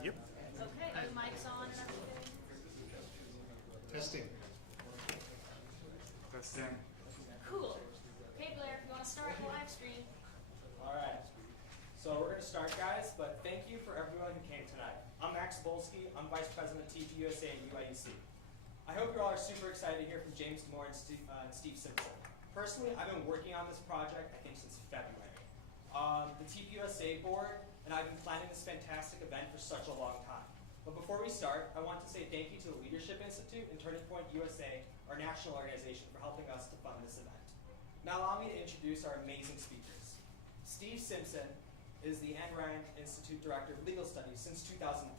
Yep. Okay, are the mics on and everything? Testing. Testing. Cool. Okay, Blair, if you want to start the live stream. All right. So we're going to start, guys, but thank you for everyone who came tonight. I'm Max Bolsky. I'm Vice President of TPUSA and UIUC. I hope you all are super excited to hear from James Damore and Steve Simpson. Personally, I've been working on this project, I think, since February. The TPUSA board and I've been planning this fantastic event for such a long time. But before we start, I want to say thank you to the Leadership Institute and Turning Point USA, our national organization, for helping us to fund this event. Now allow me to introduce our amazing speakers. Steve Simpson is the Ayn Rand Institute Director of Legal Studies since 2013.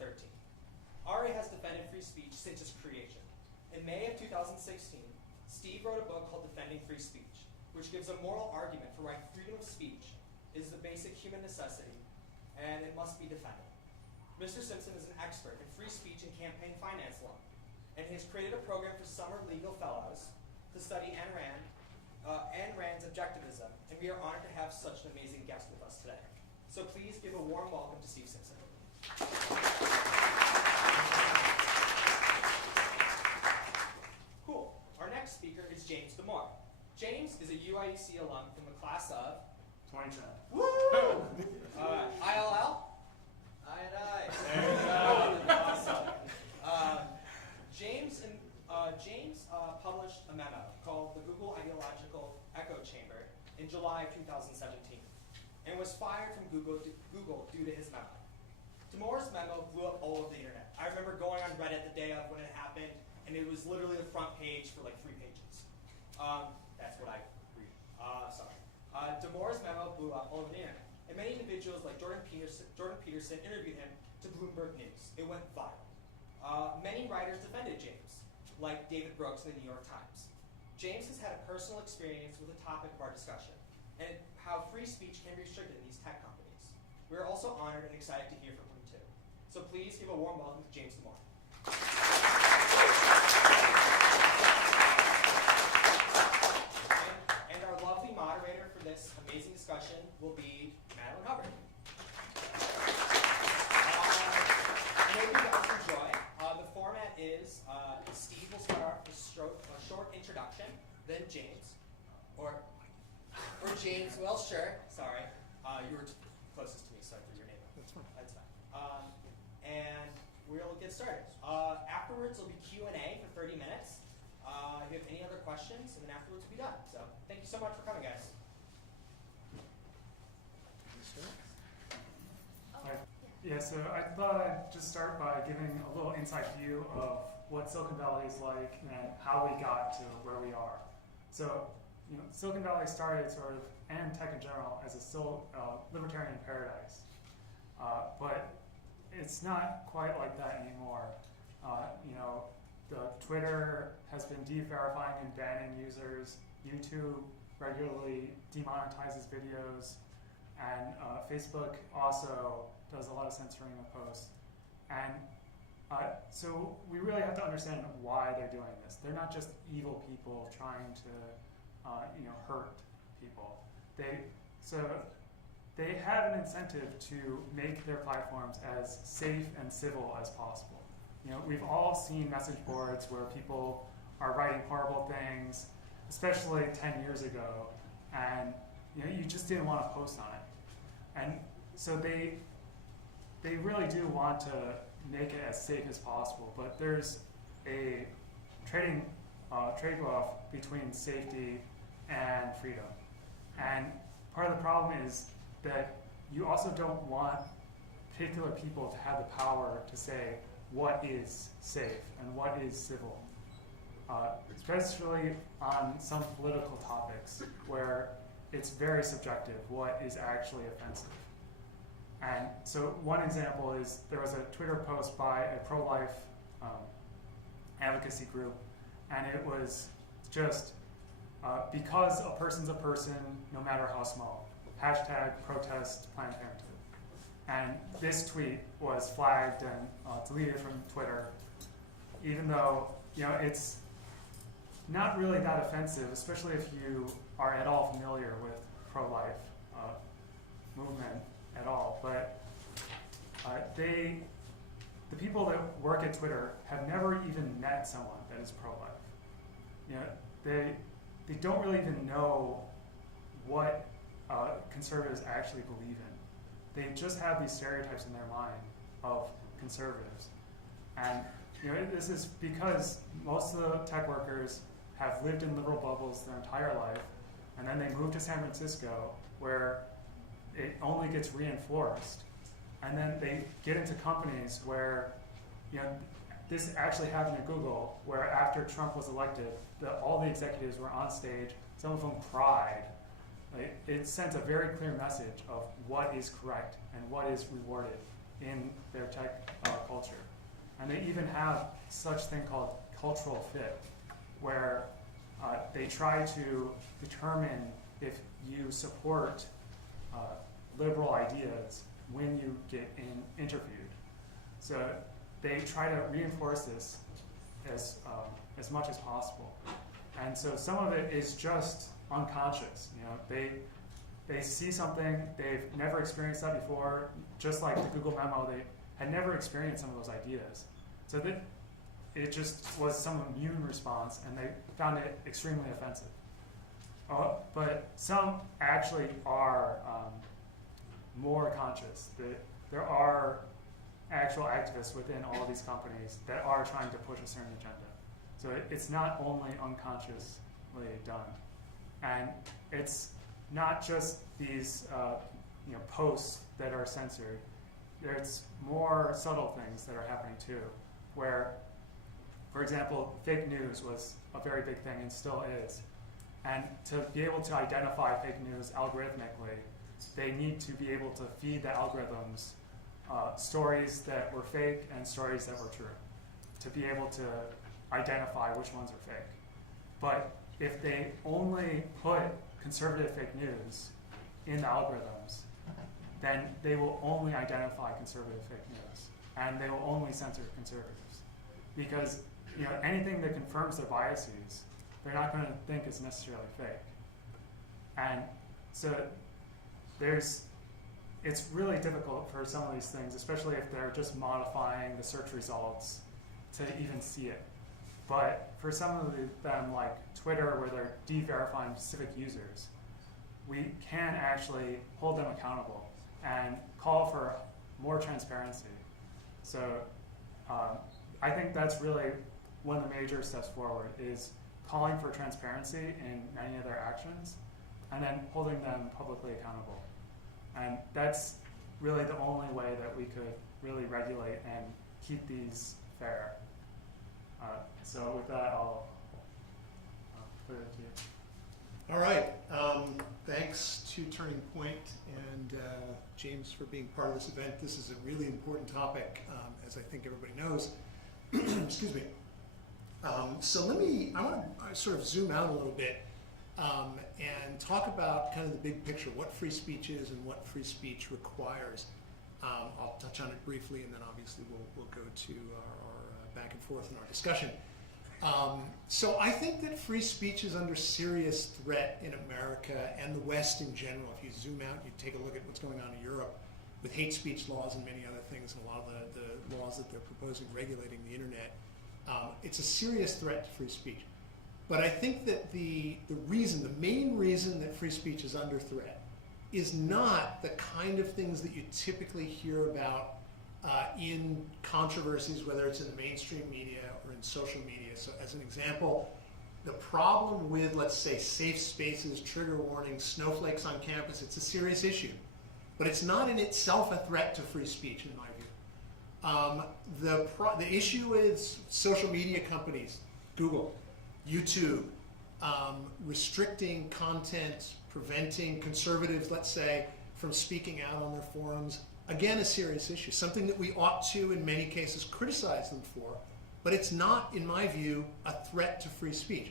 RA has defended free speech since its creation. In May of 2016, Steve wrote a book called Defending Free Speech, which gives a moral argument for why freedom of speech is the basic human necessity and it must be defended. Mr. Simpson is an expert in free speech and campaign finance law, and he has created a program for summer legal fellows to study Ayn Rand's objectivism, and we are honored to have such an amazing guest with us today. So please give a warm welcome to Steve Simpson. Cool. Our next speaker is James Damore. James is a UIUC alum from the class of 2010. Woo! ILL? I. There you go. Awesome. James published a memo called the Google Ideological Echo Chamber in July of 2017 and was fired from Google due to his memo. Damore's memo blew up all over the internet. I remember going on Reddit the day of when it happened, and it was literally the front page for like 3 pages. That's what I read. Sorry. Damore's memo blew up all over the internet, and many individuals like Jordan Peterson interviewed him to Bloomberg News. It went viral. Many writers defended James, like David Brooks in the New York Times. James has had a personal experience with the topic of our discussion, and how free speech can be restricted in these tech companies. We are also honored and excited to hear from him too. So please give a warm welcome to James Damore. And our lovely moderator for this amazing discussion will be Madeline Hubbard. I hope you guys enjoy. The format is Steve will start off with a short introduction, then James, or James, well, sure, sorry. You were closest to me, so I threw your name out. That's fine. That's fine. And we'll get started. Afterwards, there'll be Q&A for 30 minutes. If you have any other questions, and then afterwards we'll be done. So thank you so much for coming, guys. Yeah, so I thought I'd just start by giving a little inside view of what Silicon Valley is like and how we got to where we are. So, Silicon Valley started sort of, and tech in general, as a still libertarian paradise. But it's not quite like that anymore. The Twitter has been de-verifying and banning users. YouTube regularly demonetizes videos. And Facebook also does a lot of censoring of posts. And so we really have to understand why they're doing this. They're not just evil people trying to hurt people. They have an incentive to make their platforms as safe and civil as possible. We've all seen message boards where people are writing horrible things, especially 10 years ago, and you just didn't want to post on it. And so they really do want to make it as safe as possible, but there's a trade-off between safety and freedom. And part of the problem is that you also don't want particular people to have the power to say what is safe and what is civil, especially on some political topics where it's very subjective what is actually offensive. And so one example is there was a Twitter post by a pro-life advocacy group, and it was just because a person's a person, no matter how small. Hashtag protest Planned Parenthood. And this tweet was flagged and deleted from Twitter, even though it's not really that offensive, especially if you are at all familiar with pro-life movement at all. But they the people that work at Twitter have never even met someone that is pro-life. You know, they don't really even know what conservatives actually believe in. They just have these stereotypes in their mind of conservatives. And you know, this is because most of the tech workers have lived in liberal bubbles their entire life, and then they move to San Francisco where it only gets reinforced. And then they get into companies where, you know, this actually happened at Google, where after Trump was elected, all the executives were on stage, some of them cried. Like, it sends a very clear message of what is correct and what is rewarded in their tech culture. And they even have such thing called cultural fit, where they try to determine if you support liberal ideas when you get interviewed. So they try to reinforce this as much as possible. And so some of it is just unconscious. You know, they see something, they've never experienced that before, just like the Google memo, they had never experienced some of those ideas. So that it just was some immune response, and they found it extremely offensive. But some actually are more conscious. There are actual activists within all of these companies that are trying to push a certain agenda. So it's not only unconsciously done. And it's not just these posts that are censored. There's more subtle things that are happening too, where, for example, fake news was a very big thing and still is. And to be able to identify fake news algorithmically, they need to be able to feed the algorithms stories that were fake and stories that were true, to be able to identify which ones are fake. But if they only put conservative fake news in the algorithms, then they will only identify conservative fake news, and they will only censor conservatives. Because anything that confirms their biases, they're not going to think is necessarily fake. And so it's really difficult for some of these things, especially if they're just modifying the search results to even see it. But for some of them, like Twitter, where they're de-verifying specific users, we can actually hold them accountable and call for more transparency. So I think that's really one of the major steps forward, is calling for transparency in many of their actions and then holding them publicly accountable. And that's really the only way that we could really regulate and keep these fair. So with that, I'll put it to you. All right. Thanks to Turning Point and James for being part of this event. This is a really important topic, as I think everybody knows. Excuse me. So I want to sort of zoom out a little bit and talk about kind of the big picture, what free speech is and what free speech requires. I'll touch on it briefly, and then obviously we'll go to our back and forth in our discussion. So I think that free speech is under serious threat in America and the West in general. If you zoom out, you take a look at what's going on in Europe with hate speech laws and many other things, and a lot of the laws that they're proposing regulating the internet. It's a serious threat to free speech. But I think that the main reason that free speech is under threat is not the kind of things that you typically hear about in controversies, whether it's in the mainstream media or in social media. So as an example, the problem with, let's say, safe spaces, trigger warnings, snowflakes on campus, it's a serious issue. But it's not in itself a threat to free speech, in my view. The issue with social media companies, Google, YouTube, restricting content, preventing conservatives, let's say, from speaking out on their forums, again, a serious issue, something that we ought to, in many cases, criticize them for, but it's not, in my view, a threat to free speech.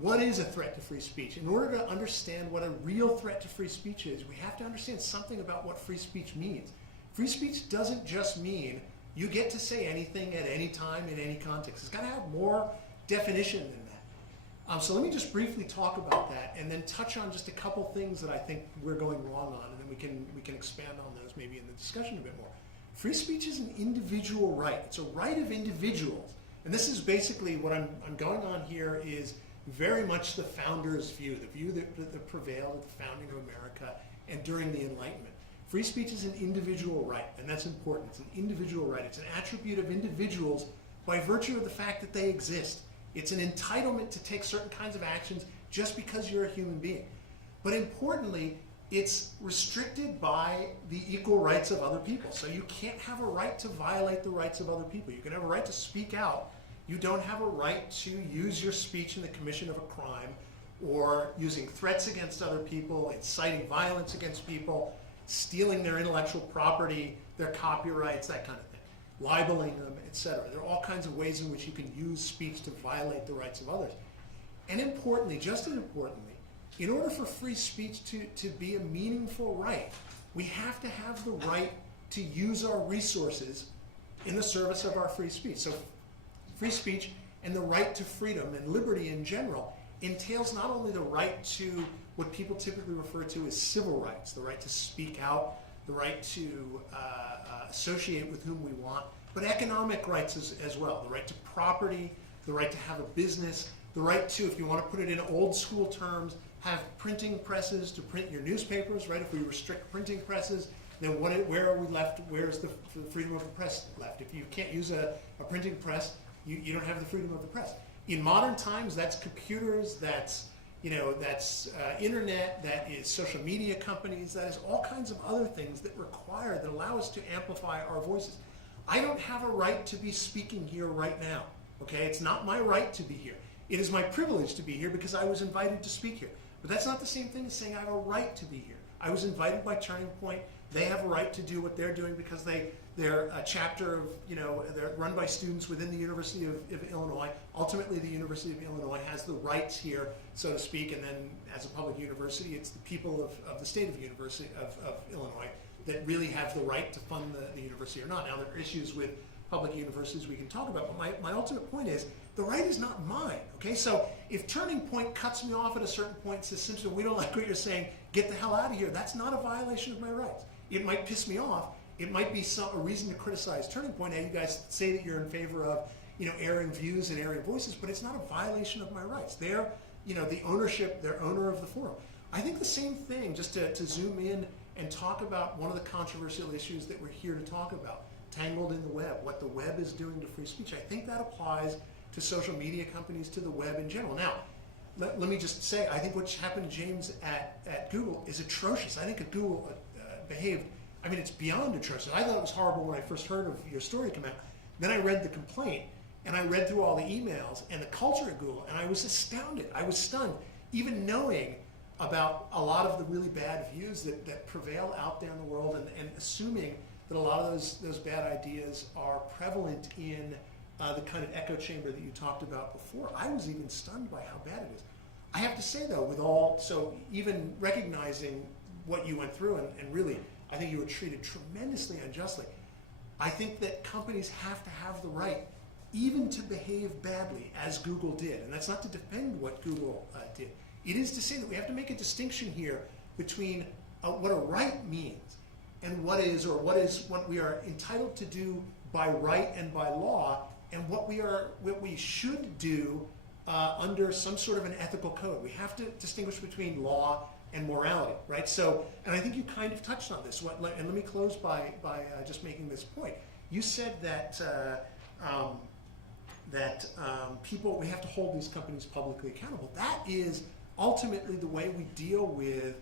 What is a threat to free speech? In order to understand what a real threat to free speech is, we have to understand something about what free speech means. Free speech doesn't just mean you get to say anything at any time in any context. It's got to have more definition than that. So let me just briefly talk about that and then touch on just a couple things that I think we're going wrong on, and then we can expand on those maybe in the discussion a bit more. Free speech is an individual right. It's a right of individuals. And this is basically what I'm going on here is very much the founders' view, the view that prevailed at the founding of America and during the Enlightenment. Free speech is an individual right, and that's important. It's an individual right. It's an attribute of individuals by virtue of the fact that they exist. It's an entitlement to take certain kinds of actions just because you're a human being. But importantly, it's restricted by the equal rights of other people. So you can't have a right to violate the rights of other people. You can have a right to speak out. You don't have a right to use your speech in the commission of a crime or using threats against other people, inciting violence against people, stealing their intellectual property, their copyrights, that kind of thing, libeling them, etc. There are all kinds of ways in which you can use speech to violate the rights of others. And importantly, just as importantly, in order for free speech to be a meaningful right, we have to have the right to use our resources in the service of our free speech. So free speech and the right to freedom and liberty in general entails not only the right to what people typically refer to as civil rights, the right to speak out, the right to associate with whom we want, but economic rights as well, the right to property, the right to have a business, the right to, if you want to put it in old school terms, have printing presses to print your newspapers, right? If we restrict printing presses, then where are we left? Where's the freedom of the press left? If you can't use a printing press, you don't have the freedom of the press. In modern times, that's computers, that's internet, that is social media companies, that is all kinds of other things that allow us to amplify our voices. I don't have a right to be speaking here right now, okay? It's not my right to be here. It is my privilege to be here because I was invited to speak here. But that's not the same thing as saying I have a right to be here. I was invited by Turning Point. They have a right to do what they're doing because they're a chapter of, they're run by students within the University of Illinois. Ultimately, the University of Illinois has the rights here, so to speak, and then as a public university, it's the people of the state of Illinois that really have the right to fund the university or not. Now, there are issues with public universities we can talk about, but my ultimate point is the right is not mine, okay? So if Turning Point cuts me off at a certain point and says, Simpson, we don't like what you're saying, get the hell out of here, that's not a violation of my rights. It might piss me off. It might be a reason to criticize Turning Point. Now, you guys say that you're in favor of, airing views and airing voices, but it's not a violation of my rights. They're, the ownership, they're owner of the forum. I think the same thing, just to zoom in and talk about one of the controversial issues that we're here to talk about, Tangled in the web, what the web is doing to free speech. I think that applies to social media companies, to the web in general. Now, let me just say, I think what's happened to James at Google is atrocious. I think that Google behaved, it's beyond atrocious. I thought it was horrible when I first heard of your story come out. Then I read the complaint, and I read through all the emails and the culture at Google, and I was astounded. I was stunned, even knowing about a lot of the really bad views that prevail out there in the world, and assuming that a lot of those bad ideas are prevalent in the kind of echo chamber that you talked about before. I was even stunned by how bad it is. I have to say though, so even recognizing what you went through, and really, I think you were treated tremendously unjustly. I think that companies have to have the right even to behave badly, as Google did. And that's not to defend what Google did. It is to say that we have to make a distinction here between what a right means and what we are entitled to do by right and by law, and what we should do under some sort of an ethical code. We have to distinguish between law and morality, right? So, and I think you kind of touched on this. And let me close by just making this point. You said that we have to hold these companies publicly accountable. That is ultimately the way we deal with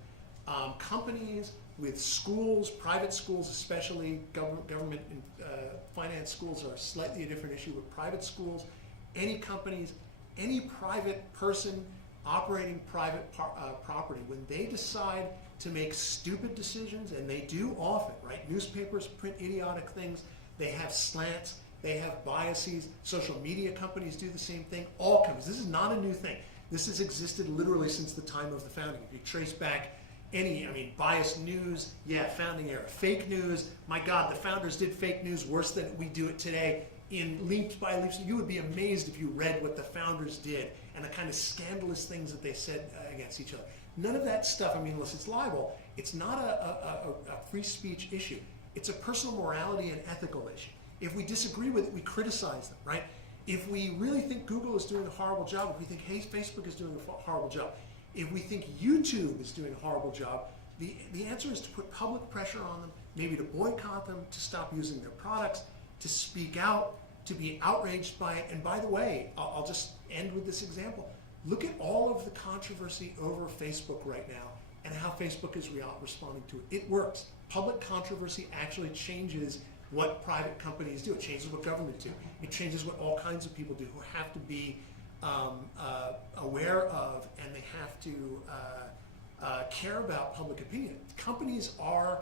companies, with schools, private schools especially. Government and finance schools are slightly a different issue, but private schools, any companies, any private person operating private property, when they decide to make stupid decisions, and they do often, right? Newspapers print idiotic things, they have slants, they have biases, social media companies do the same thing, all companies. This is not a new thing. This has existed literally since the time of the founding. If you trace back biased news, founding era. Fake news, my God, the founders did fake news worse than we do it today in leaps by leaps. You would be amazed if you read what the founders did and the kind of scandalous things that they said against each other. None of that stuff, unless it's libel, it's not a free speech issue. It's a personal morality and ethical issue. If we disagree with it, we criticize them, right? If we really think Google is doing a horrible job, if we think, hey, Facebook is doing a horrible job, if we think YouTube is doing a horrible job, the answer is to put public pressure on them, maybe to boycott them, to stop using their products, to speak out, to be outraged by it. And by the way, I'll just end with this example. Look at all of the controversy over Facebook right now and how Facebook is responding to it. It works. Public controversy actually changes what private companies do. It changes what government do. It changes what all kinds of people do who have to be aware of, and they have to care about public opinion. Companies are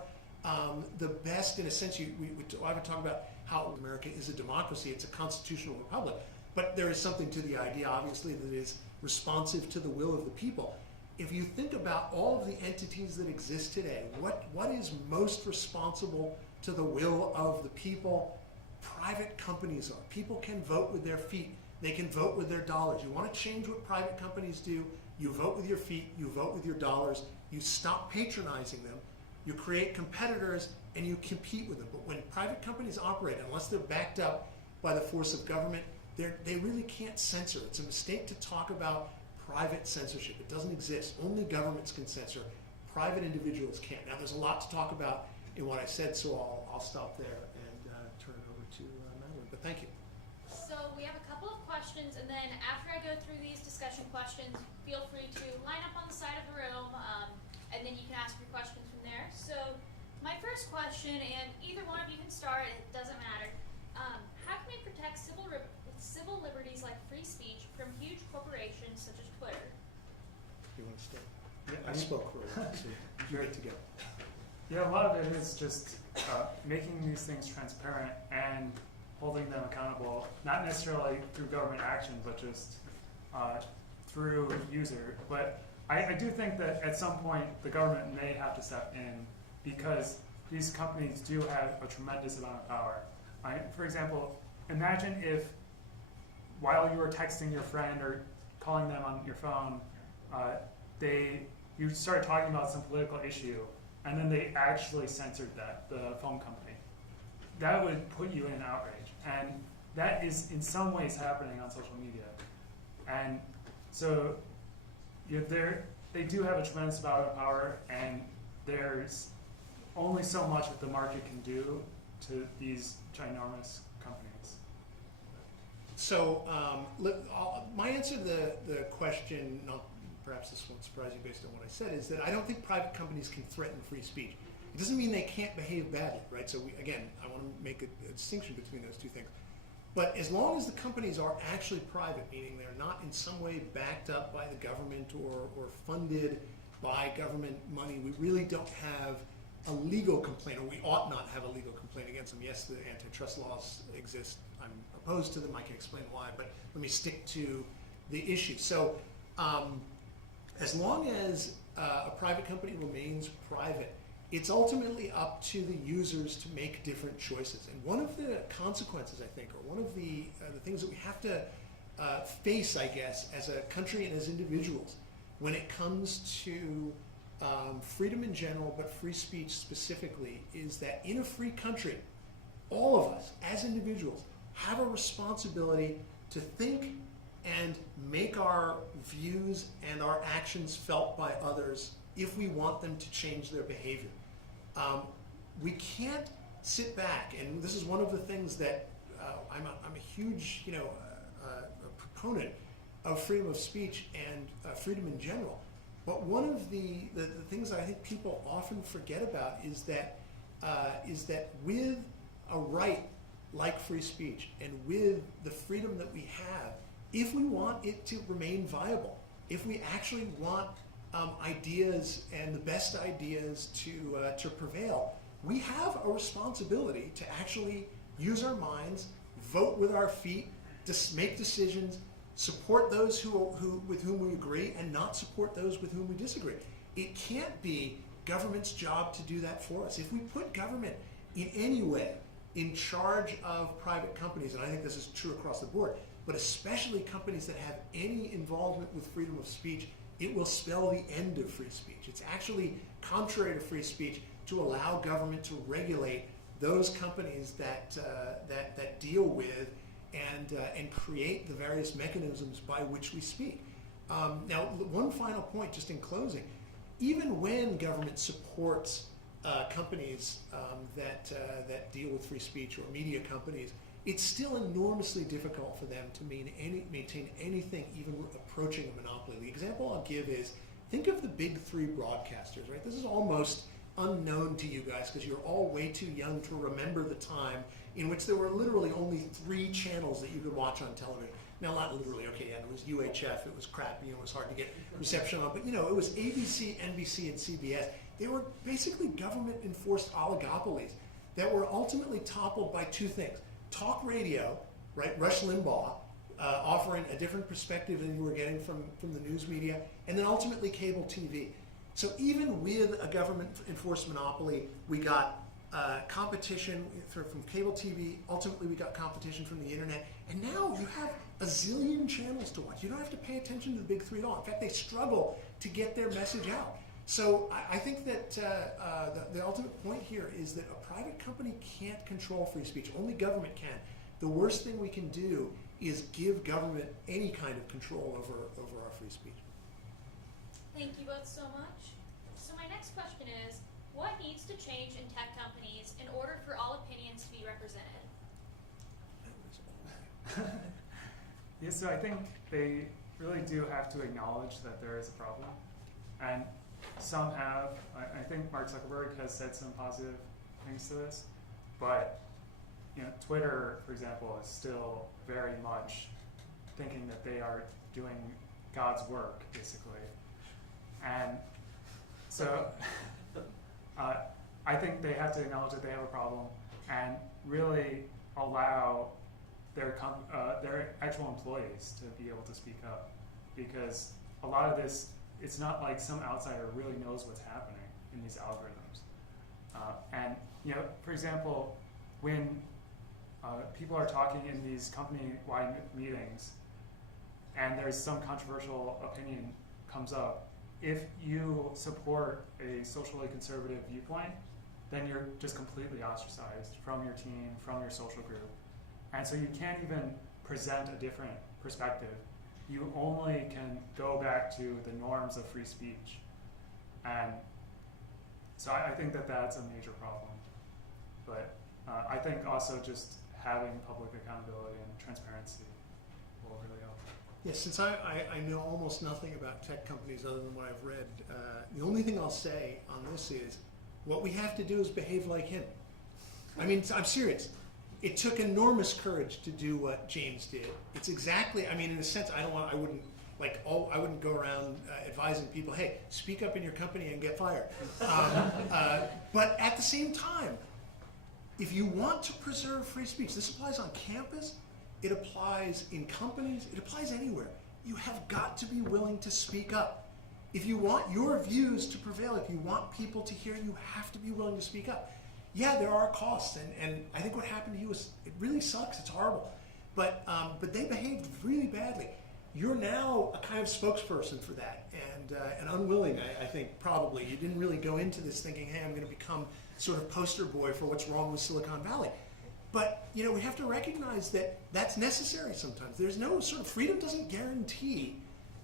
the best in a sense. I would talk about how America is a democracy. It's a constitutional republic. But there is something to the idea, obviously, that is responsive to the will of the people. If you think about all of the entities that exist today, what is most responsible to the will of the people? Private companies are. People can vote with their feet. They can vote with their dollars. You want to change what private companies do, you vote with your feet, you vote with your dollars, you stop patronizing them, you create competitors, and you compete with them. But when private companies operate, unless they're backed up by the force of government, they really can't censor. It's a mistake to talk about private censorship. It doesn't exist. Only governments can censor. Private individuals can't. Now, there's a lot to talk about in what I said, so I'll stop there and turn it over to Madeline. But thank you. So we have a couple of questions, and then after I go through these discussion questions, feel free to line up on the side of the room, and then you can ask your questions from there. So my first question, and either one of you can start, it doesn't matter. How can we protect civil liberties like free speech from huge corporations such as Twitter? You want to start? Yeah, I spoke for a while, so you get to go. Yeah, a lot of it is just making these things transparent and holding them accountable, not necessarily through government action, but just through user. But I do think that at some point the government may have to step in because these companies do have a tremendous amount of power. For example, imagine if while you were texting your friend or calling them on your phone, you started talking about some political issue, and then they actually censored the phone company. That would put you in outrage, and that is in some ways happening on social media. And so they do have a tremendous amount of power, and there's only so much that the market can do to these ginormous companies. So my answer to the question, perhaps this won't surprise you based on what I said, is that I don't think private companies can threaten free speech. It doesn't mean they can't behave badly, right? So again, I want to make a distinction between those two things. But as long as the companies are actually private, meaning they're not in some way backed up by the government or funded by government money, we really don't have a legal complaint, or we ought not have a legal complaint against them. Yes, the antitrust laws exist. I'm opposed to them. I can explain why, but let me stick to the issue. So as long as a private company remains private, it's ultimately up to the users to make different choices. And one of the consequences, I think, or one of the things that we have to face, I guess, as a country and as individuals, when it comes to freedom in general, but free speech specifically, is that in a free country, all of us, as individuals, have a responsibility to think and make our views and our actions felt by others if we want them to change their behavior. We can't sit back, and this is one of the things that I'm a huge proponent of freedom of speech and freedom in general. But one of the things that I think people often forget about is that with a right like free speech and with the freedom that we have, if we want it to remain viable, if we actually want ideas and the best ideas to prevail, we have a responsibility to actually use our minds, vote with our feet, make decisions, support those with whom we agree, and not support those with whom we disagree. It can't be government's job to do that for us. If we put government in any way in charge of private companies, and I think this is true across the board, but especially companies that have any involvement with freedom of speech, it will spell the end of free speech. It's actually contrary to free speech to allow government to regulate those companies that that deal with and create the various mechanisms by which we speak. Now, one final point, just in closing, even when government supports companies that deal with free speech, or media companies, it's still enormously difficult for them to maintain anything even approaching a monopoly. The example I'll give is, think of the big three broadcasters, right? This is almost unknown to you guys because you're all way too young to remember the time in which there were literally only 3 channels that you could watch on television. Now, not literally, okay, yeah, it was UHF, it was crappy, it was hard to get reception on, but it was ABC, NBC, and CBS. They were basically government-enforced oligopolies that were ultimately toppled by 2 things. Talk radio, right, Rush Limbaugh, offering a different perspective than you were getting from the news media, and then ultimately cable TV. So even with a government-enforced monopoly, we got competition from cable TV, ultimately we got competition from the internet, and now you have a zillion channels to watch. You don't have to pay attention to the big 3 at all. In fact, they struggle to get their message out. So I think that the ultimate point here is that a private company can't control free speech. Only government can. The worst thing we can do is give government any kind of control over our free speech. Thank you both so much. So my next question is, what needs to change in tech companies in order for all opinions to be represented? Yeah, so I think they really do have to acknowledge that there is a problem. And some have. I think Mark Zuckerberg has said some positive things to this. But Twitter, for example, is still very much thinking that they are doing God's work, basically. And so I think they have to acknowledge that they have a problem and really allow their actual employees to be able to speak up, because a lot of this, it's not like some outsider really knows what's happening in these algorithms. And for example, when people are talking in these company-wide meetings and there's some controversial opinion comes up, if you support a socially conservative viewpoint, then you're just completely ostracized from your team, from your social group. And so you can't even present a different perspective. You only can go back to the norms of free speech. And so I think that that's a major problem. But I think also just having public accountability and transparency will really help. Yes, since I know almost nothing about tech companies other than what I've read, the only thing I'll say on this is, what we have to do is behave like him. I mean, I'm serious. It took enormous courage to do what James did. It's exactly, I mean, in a sense, I wouldn't go around advising people, hey, speak up in your company and get fired. But at the same time, if you want to preserve free speech, this applies on campus, it applies in companies, it applies anywhere. You have got to be willing to speak up. If you want your views to prevail, if you want people to hear, you have to be willing to speak up. Yeah, there are costs, and I think what happened to you is, it really sucks, it's horrible. But they behaved really badly. You're now a kind of spokesperson for that, and unwilling, I think, probably. You didn't really go into this thinking, hey, I'm going to become sort of poster boy for what's wrong with Silicon Valley. But we have to recognize that that's necessary sometimes. There's no sort of, freedom doesn't guarantee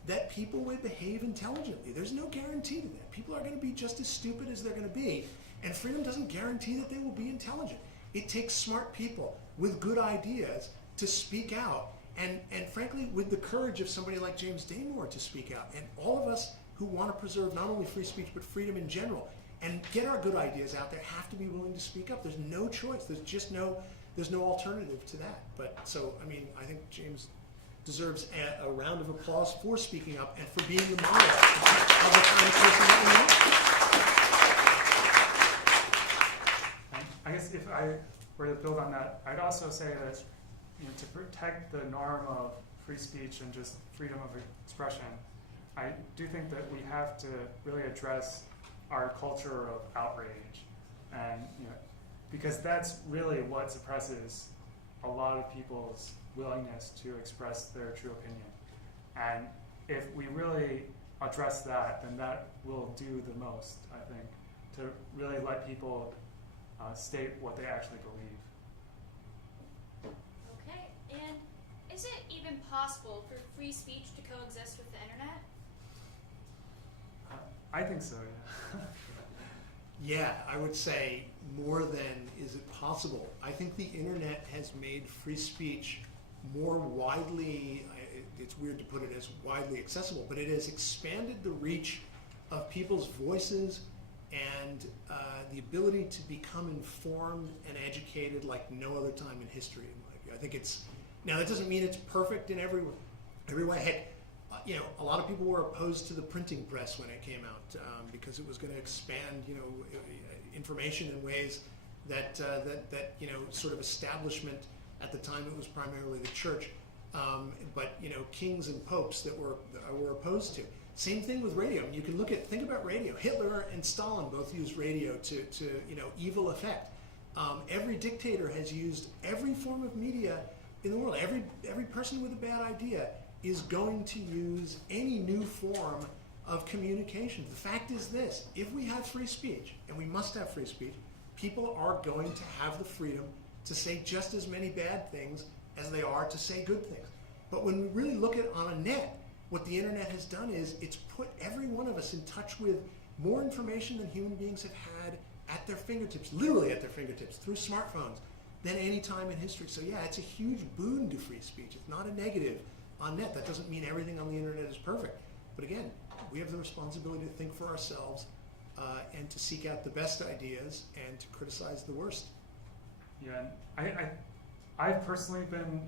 that people will behave intelligently. There's no guarantee to that. People are going to be just as stupid as they're going to be, and freedom doesn't guarantee that they will be intelligent. It takes smart people with good ideas to speak out, and frankly, with the courage of somebody like James Damore to speak out. And all of us who want to preserve not only free speech, but freedom in general, and get our good ideas out there, have to be willing to speak up. There's no choice. There's no alternative to that. But so, I mean, I think James deserves a round of applause for speaking up and for being the model of the kind of person that we want. I guess if I were to build on that, I'd also say that to protect the norm of free speech and just freedom of expression, I do think that we have to really address our culture of outrage, and because that's really what suppresses a lot of people's willingness to express their true opinion. And if we really address that, then that will do the most, I think, to really let people state what they actually believe. Okay, and is it even possible for free speech to coexist with the internet? I think so, yeah. Yeah, I would say more than is it possible. I think the internet has made free speech more widely, it's weird to put it as widely accessible, but it has expanded the reach of people's voices and the ability to become informed and educated like no other time in history, in my view. I think it's, now that doesn't mean it's perfect in every way. Heck, a lot of people were opposed to the printing press when it came out because it was going to expand, information in ways that sort of establishment at the time it was primarily the church, but kings and popes that were opposed to. Same thing with radio. You can think about radio. Hitler and Stalin both used radio to evil effect. Every dictator has used every form of media in the world. Every person with a bad idea is going to use any new form of communication. The fact is this: if we have free speech, and we must have free speech, people are going to have the freedom to say just as many bad things as they are to say good things. But when we really look at on a net, what the internet has done is it's put every one of us in touch with more information than human beings have had at their fingertips, literally at their fingertips, through smartphones, than any time in history. So yeah, it's a huge boon to free speech. It's not a negative on net. That doesn't mean everything on the internet is perfect. But again, we have the responsibility to think for ourselves and to seek out the best ideas and to criticize the worst. Yeah, and I've personally been,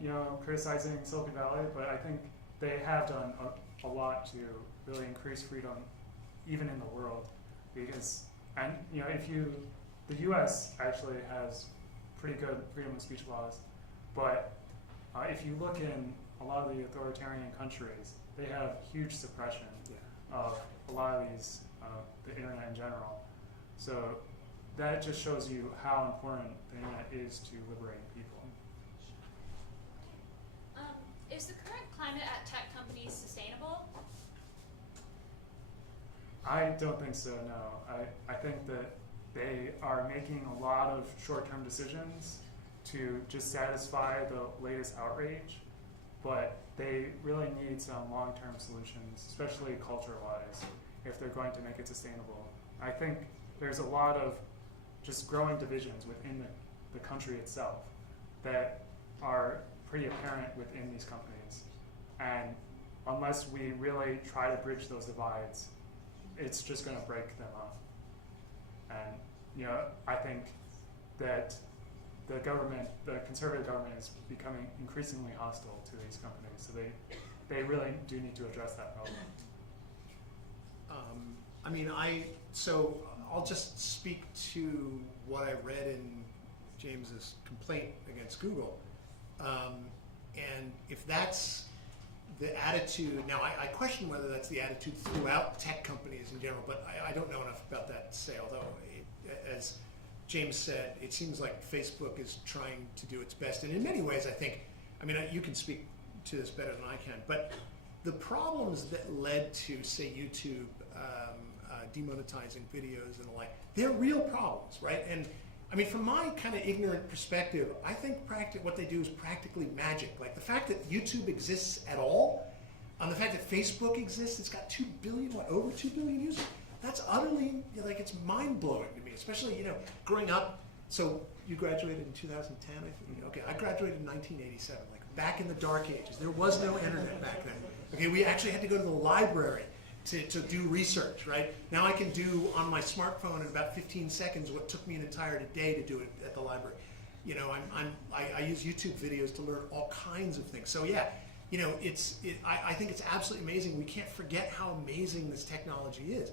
criticizing Silicon Valley, but I think they have done a lot to really increase freedom, even in the world, because, the U.S. actually has pretty good freedom of speech laws, but if you look in a lot of the authoritarian countries, they have huge suppression of a lot of these, the internet in general. So that just shows you how important the internet is to liberating people. Is the current climate at tech companies sustainable? I don't think so, no. I think that they are making a lot of short-term decisions to just satisfy the latest outrage, but they really need some long-term solutions, especially culture-wise, if they're going to make it sustainable. I think there's a lot of just growing divisions within the country itself that are pretty apparent within these companies. And unless we really try to bridge those divides, it's just going to break them up. And I think that the conservative government is becoming increasingly hostile to these companies. So they really do need to address that problem. So I'll just speak to what I read in James's complaint against Google. And if that's the attitude, now I question whether that's the attitude throughout tech companies in general, but I don't know enough about that to say, although as James said, it seems like Facebook is trying to do its best. And in many ways, you can speak to this better than I can, but the problems that led to, say, YouTube demonetizing videos and the like, they're real problems, right? And from my kind of ignorant perspective, I think what they do is practically magic. Like the fact that YouTube exists at all, the fact that Facebook exists, it's got over 2 billion users. That's utterly, it's mind-blowing to me, especially, growing up. So you graduated in 2010, I think? Okay, I graduated in 1987, like back in the dark ages. There was no internet back then. Okay, we actually had to go to the library to do research, right? Now I can do on my smartphone in about 15 seconds what took me an entire day to do it at the library. I use YouTube videos to learn all kinds of things. So yeah, I think it's absolutely amazing. We can't forget how amazing this technology is.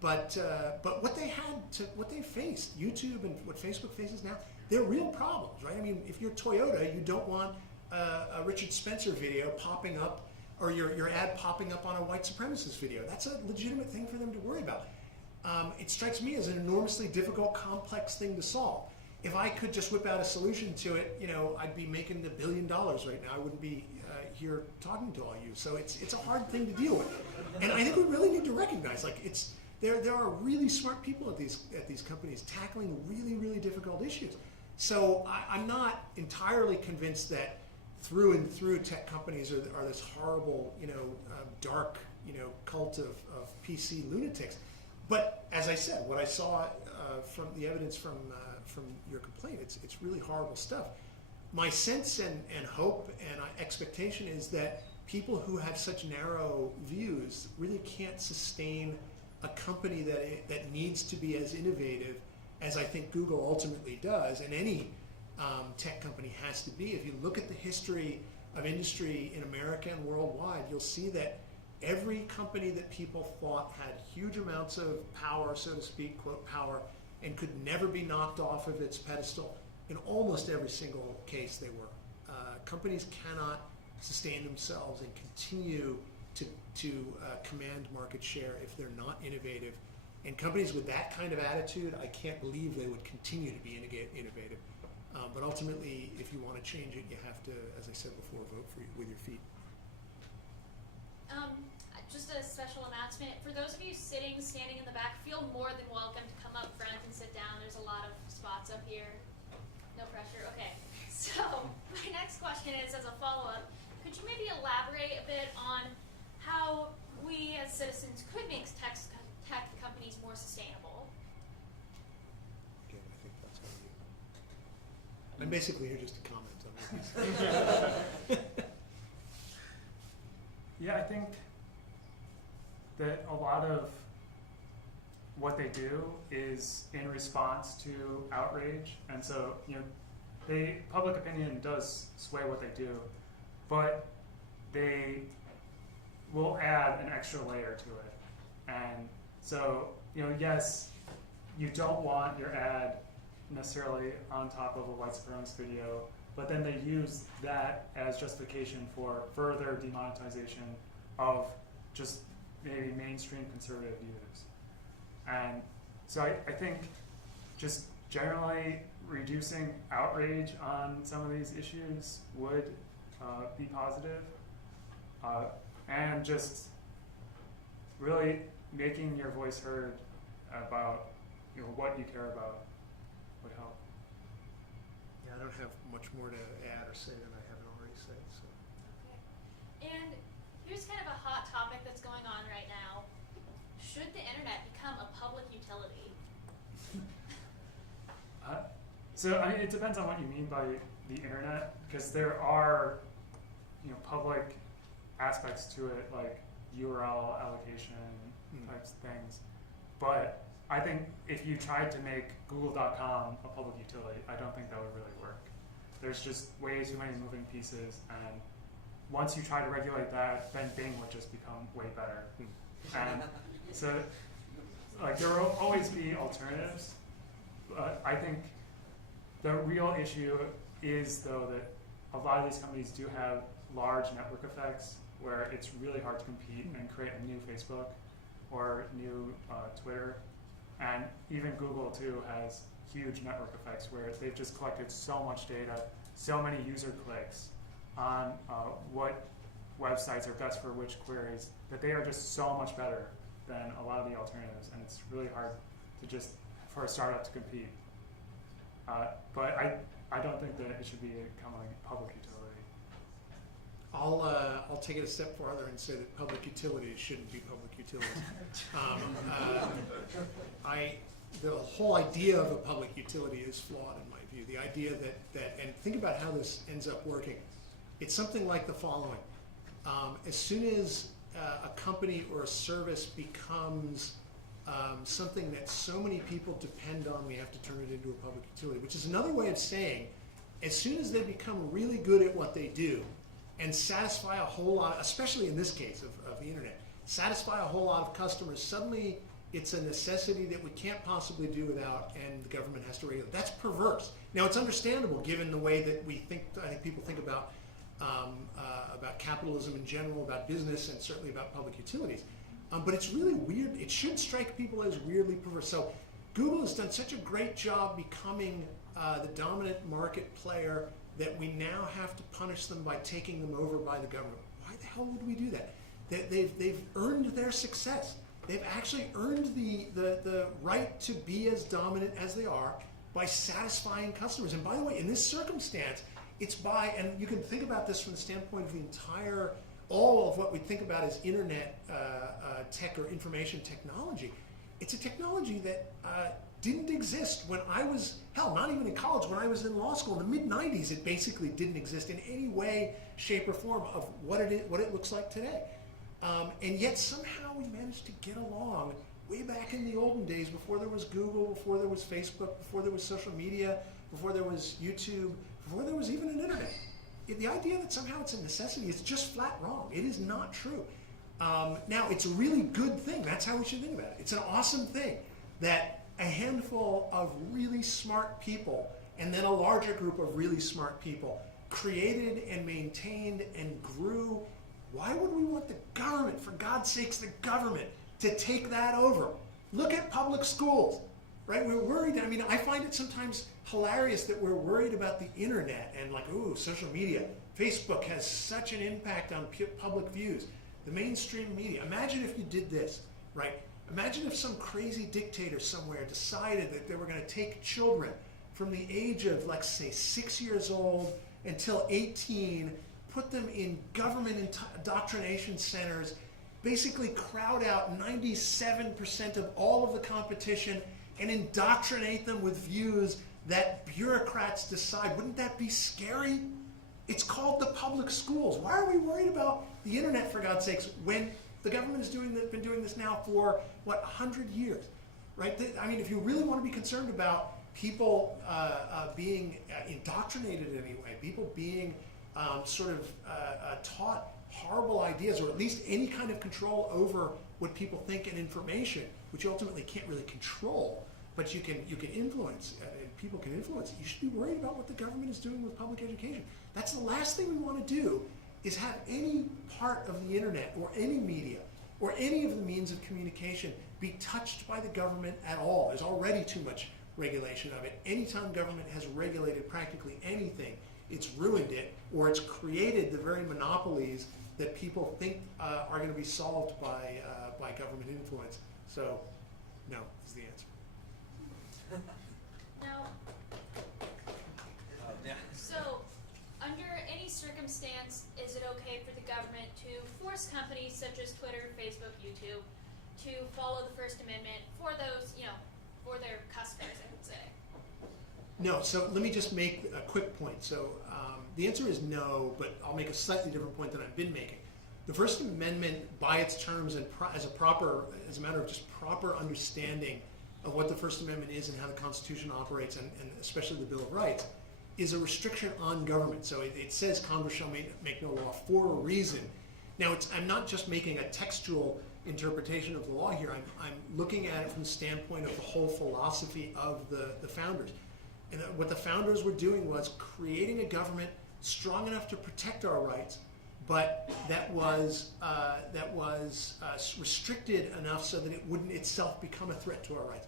But what they faced, YouTube and what Facebook faces now, they're real problems, right? If you're Toyota, you don't want a Richard Spencer video popping up, or your ad popping up on a white supremacist video. That's a legitimate thing for them to worry about. It strikes me as an enormously difficult, complex thing to solve. If I could just whip out a solution to it, I'd be making $1 billion right now. I wouldn't be here talking to all you. So it's a hard thing to deal with. And I think we really need to recognize, There are really smart people at these companies tackling really difficult issues. So I'm not entirely convinced that through and through tech companies are this horrible, dark, cult of PC lunatics. But as I said, what I saw from the evidence from your complaint, it's really horrible stuff. My sense and hope and expectation is that people who have such narrow views really can't sustain a company that needs to be as innovative as I think Google ultimately does, and any tech company has to be. If you look at the history of industry in America and worldwide, you'll see that every company that people thought had huge amounts of power, so to speak, quote power, and could never be knocked off of its pedestal, in almost every single case they were. Companies cannot sustain themselves and continue to command market share if they're not innovative. And companies with that kind of attitude, I can't believe they would continue to be innovative. But ultimately, if you want to change it, you have to, as I said before, vote with your feet. Just a special announcement. For those of you standing in the back, feel more than welcome to come up front and sit down. There's a lot of spots up here. No pressure. Okay. So my next question is, as a follow-up, could you maybe elaborate a bit on how we as citizens could make tech companies more sustainable? Again, I think that's how you. I'm basically here just to comment on this. Yeah, I think that a lot of what they do is in response to outrage, and so public opinion does sway what they do, but they will add an extra layer to it. And so, yes, you don't want your ad necessarily on top of a white supremacist video, but then they use that as justification for further demonetization of just maybe mainstream conservative views. And so I think just generally reducing outrage on some of these issues would be positive, and just really making your voice heard about what you care about would help. Yeah, I don't have much more to add or say than I haven't already said. So. Okay. And here's kind of a hot topic that's going on right now. Should the internet become a public utility? So it depends on what you mean by the internet, because there are public aspects to it, like URL allocation types of things. But I think if you tried to make Google.com a public utility, I don't think that would really work. There's just way too many moving pieces, and once you try to regulate that, then Bing would just become way better. And so, there will always be alternatives. I think the real issue is, though, that a lot of these companies do have large network effects where it's really hard to compete and create a new Facebook or new Twitter. And even Google, too, has huge network effects where they've just collected so much data, so many user clicks on what websites are best for which queries, that they are just so much better than a lot of the alternatives. And it's really hard for a startup to compete. But I don't think that it should become a public utility. I'll take it a step farther and say that public utilities shouldn't be public utilities. The whole idea of a public utility is flawed in my view. The idea that and think about how this ends up working. It's something like the following. As soon as a company or a service becomes something that so many people depend on, we have to turn it into a public utility, which is another way of saying, as soon as they become really good at what they do and satisfy a whole lot, especially in this case of the internet, satisfy a whole lot of customers, suddenly it's a necessity that we can't possibly do without, and the government has to regulate. That's perverse. Now, it's understandable given the way that I think people think about capitalism in general, about business, and certainly about public utilities. But it's really weird. It should strike people as weirdly perverse. So Google has done such a great job becoming the dominant market player that we now have to punish them by taking them over by the government. Why the hell would we do that? They've earned their success. they've actually earned the right to be as dominant as they are by satisfying customers. And by the way, in this circumstance, it's by, and you can think about this from the standpoint of the entire, all of what we think about as internet tech or information technology. It's a technology that didn't exist when I was, hell, not even in college, when I was in law school in the mid-90s, it basically didn't exist in any way, shape, or form of what it looks like today. And yet somehow we managed to get along way back in the olden days, before there was Google, before there was Facebook, before there was social media, before there was YouTube, before there was even an internet. The idea that somehow it's a necessity is just flat wrong. It is not true. Now, it's a really good thing. That's how we should think about it. It's an awesome thing that a handful of really smart people and then a larger group of really smart people created and maintained and grew. Why would we want the government, for God's sakes, the government, to take that over? Look at public schools, right? We're worried. I mean, I find it sometimes hilarious that we're worried about the internet and like, ooh, social media. Facebook has such an impact on public views. The mainstream media. Imagine if you did this, right? Imagine if some crazy dictator somewhere decided that they were going to take children from the age of, let's say, 6 years old until 18, put them in government indoctrination centers, basically crowd out 97% of all of the competition and indoctrinate them with views that bureaucrats decide. Wouldn't that be scary? It's called the public schools. Why are we worried about the internet, for God's sakes, when the government has been doing this now for, what, 100 years, right? I mean, if you really want to be concerned about people being indoctrinated in any way, people being taught horrible ideas, or at least any kind of control over what people think and information, which you ultimately can't really control, but you can influence, and people can influence. You should be worried about what the government is doing with public education. That's the last thing we want to do, is have any part of the internet or any media or any of the means of communication be touched by the government at all. There's already too much regulation of it. Anytime government has regulated practically anything, it's ruined it, or it's created the very monopolies that people think are going to be solved by government influence. So, no is the answer. Now, so under any circumstance, is it okay for the government to force companies such as Twitter, Facebook, YouTube to follow the First Amendment for those, for their customers, I would say? No, so let me just make a quick point. So the answer is no, but I'll make a slightly different point than I've been making. The First Amendment, by its terms and as a matter of just proper understanding of what the First Amendment is and how the Constitution operates, and especially the Bill of Rights, is a restriction on government. So it says Congress shall make no law for a reason. Now, I'm not just making a textual interpretation of the law here. I'm looking at it from the standpoint of the whole philosophy of the founders. And what the founders were doing was creating a government strong enough to protect our rights, but that was restricted enough so that it wouldn't itself become a threat to our rights.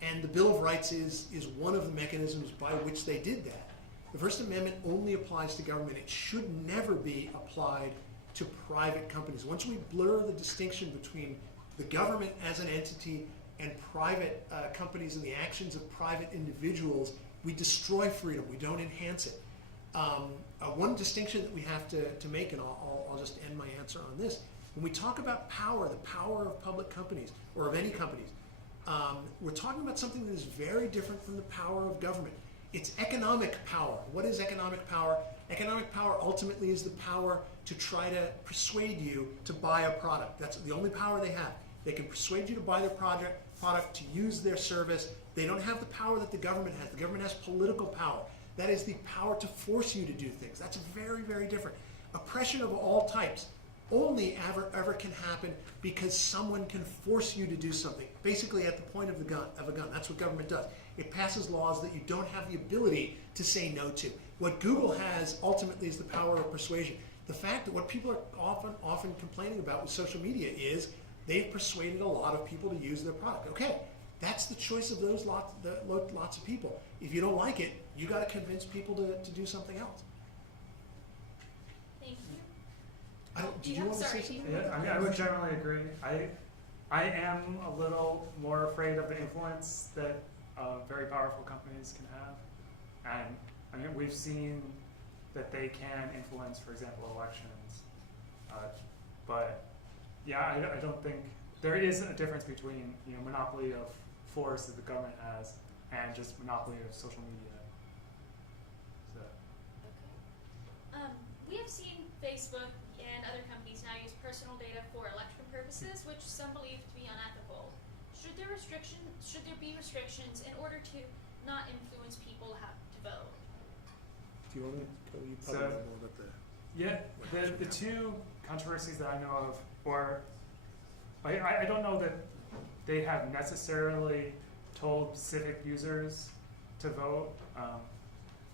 And the Bill of Rights is one of the mechanisms by which they did that. The First Amendment only applies to government. It should never be applied to private companies. Once we blur the distinction between the government as an entity and private companies and the actions of private individuals, we destroy freedom. We don't enhance it. One distinction that we have to make, and I'll just end my answer on this, when we talk about power, the power of public companies, or of any companies, we're talking about something that is very different from the power of government. It's economic power. What is economic power? Economic power ultimately is the power to try to persuade you to buy a product. That's the only power they have. They can persuade you to buy their product, to use their service. They don't have the power that the government has. The government has political power. That is the power to force you to do things. That's very, very different. Oppression of all types only ever can happen because someone can force you to do something, basically at the point of a gun. That's what government does. It passes laws that you don't have the ability to say no to. What Google has ultimately is the power of persuasion. The fact that what people are often complaining about with social media is they've persuaded a lot of people to use their product. Okay, that's the choice of those lots of people. If you don't like it, you got to convince people to do something else. Thank you. Did you want to say something? Yeah, I mean, I would generally agree. I am a little more afraid of the influence that very powerful companies can have. And I mean, we've seen that they can influence, for example, elections. But yeah, I don't think there is a difference between monopoly of force that the government has and just monopoly of social media. So. Okay. We have seen Facebook and other companies now use personal data for election purposes, which some believe to be unethical. Should there be restrictions in order to not influence people how to vote? Do you want to go? You probably So- know more about the. Yeah, the two controversies that I know of, or I don't know that they have necessarily told specific users to vote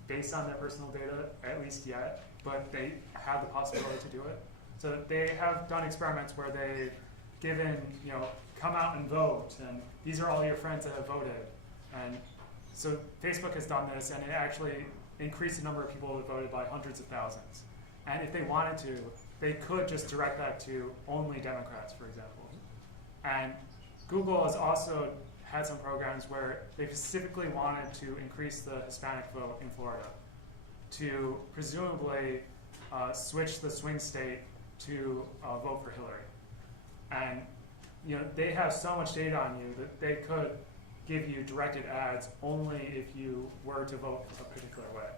based on their personal data, at least yet, but they have the possibility to do it. So they have done experiments where they've given, come out and vote, and these are all your friends that have voted. And so Facebook has done this, and it actually increased the number of people that voted by hundreds of thousands. And if they wanted to, they could just direct that to only Democrats, for example. And Google has also had some programs where they specifically wanted to increase the Hispanic vote in Florida to presumably switch the swing state to vote for Hillary. And they have so much data on you that they could give you directed ads only if you were to vote a particular way.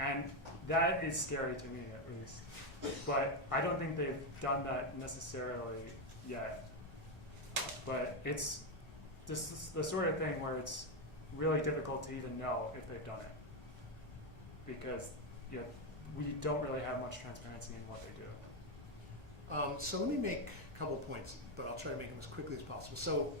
And that is scary to me, at least. But I don't think they've done that necessarily yet. But it's just the sort of thing where it's really difficult to even know if they've done it. Because we don't really have much transparency in what they do. So let me make a couple of points, but I'll try to make them as quickly as possible. So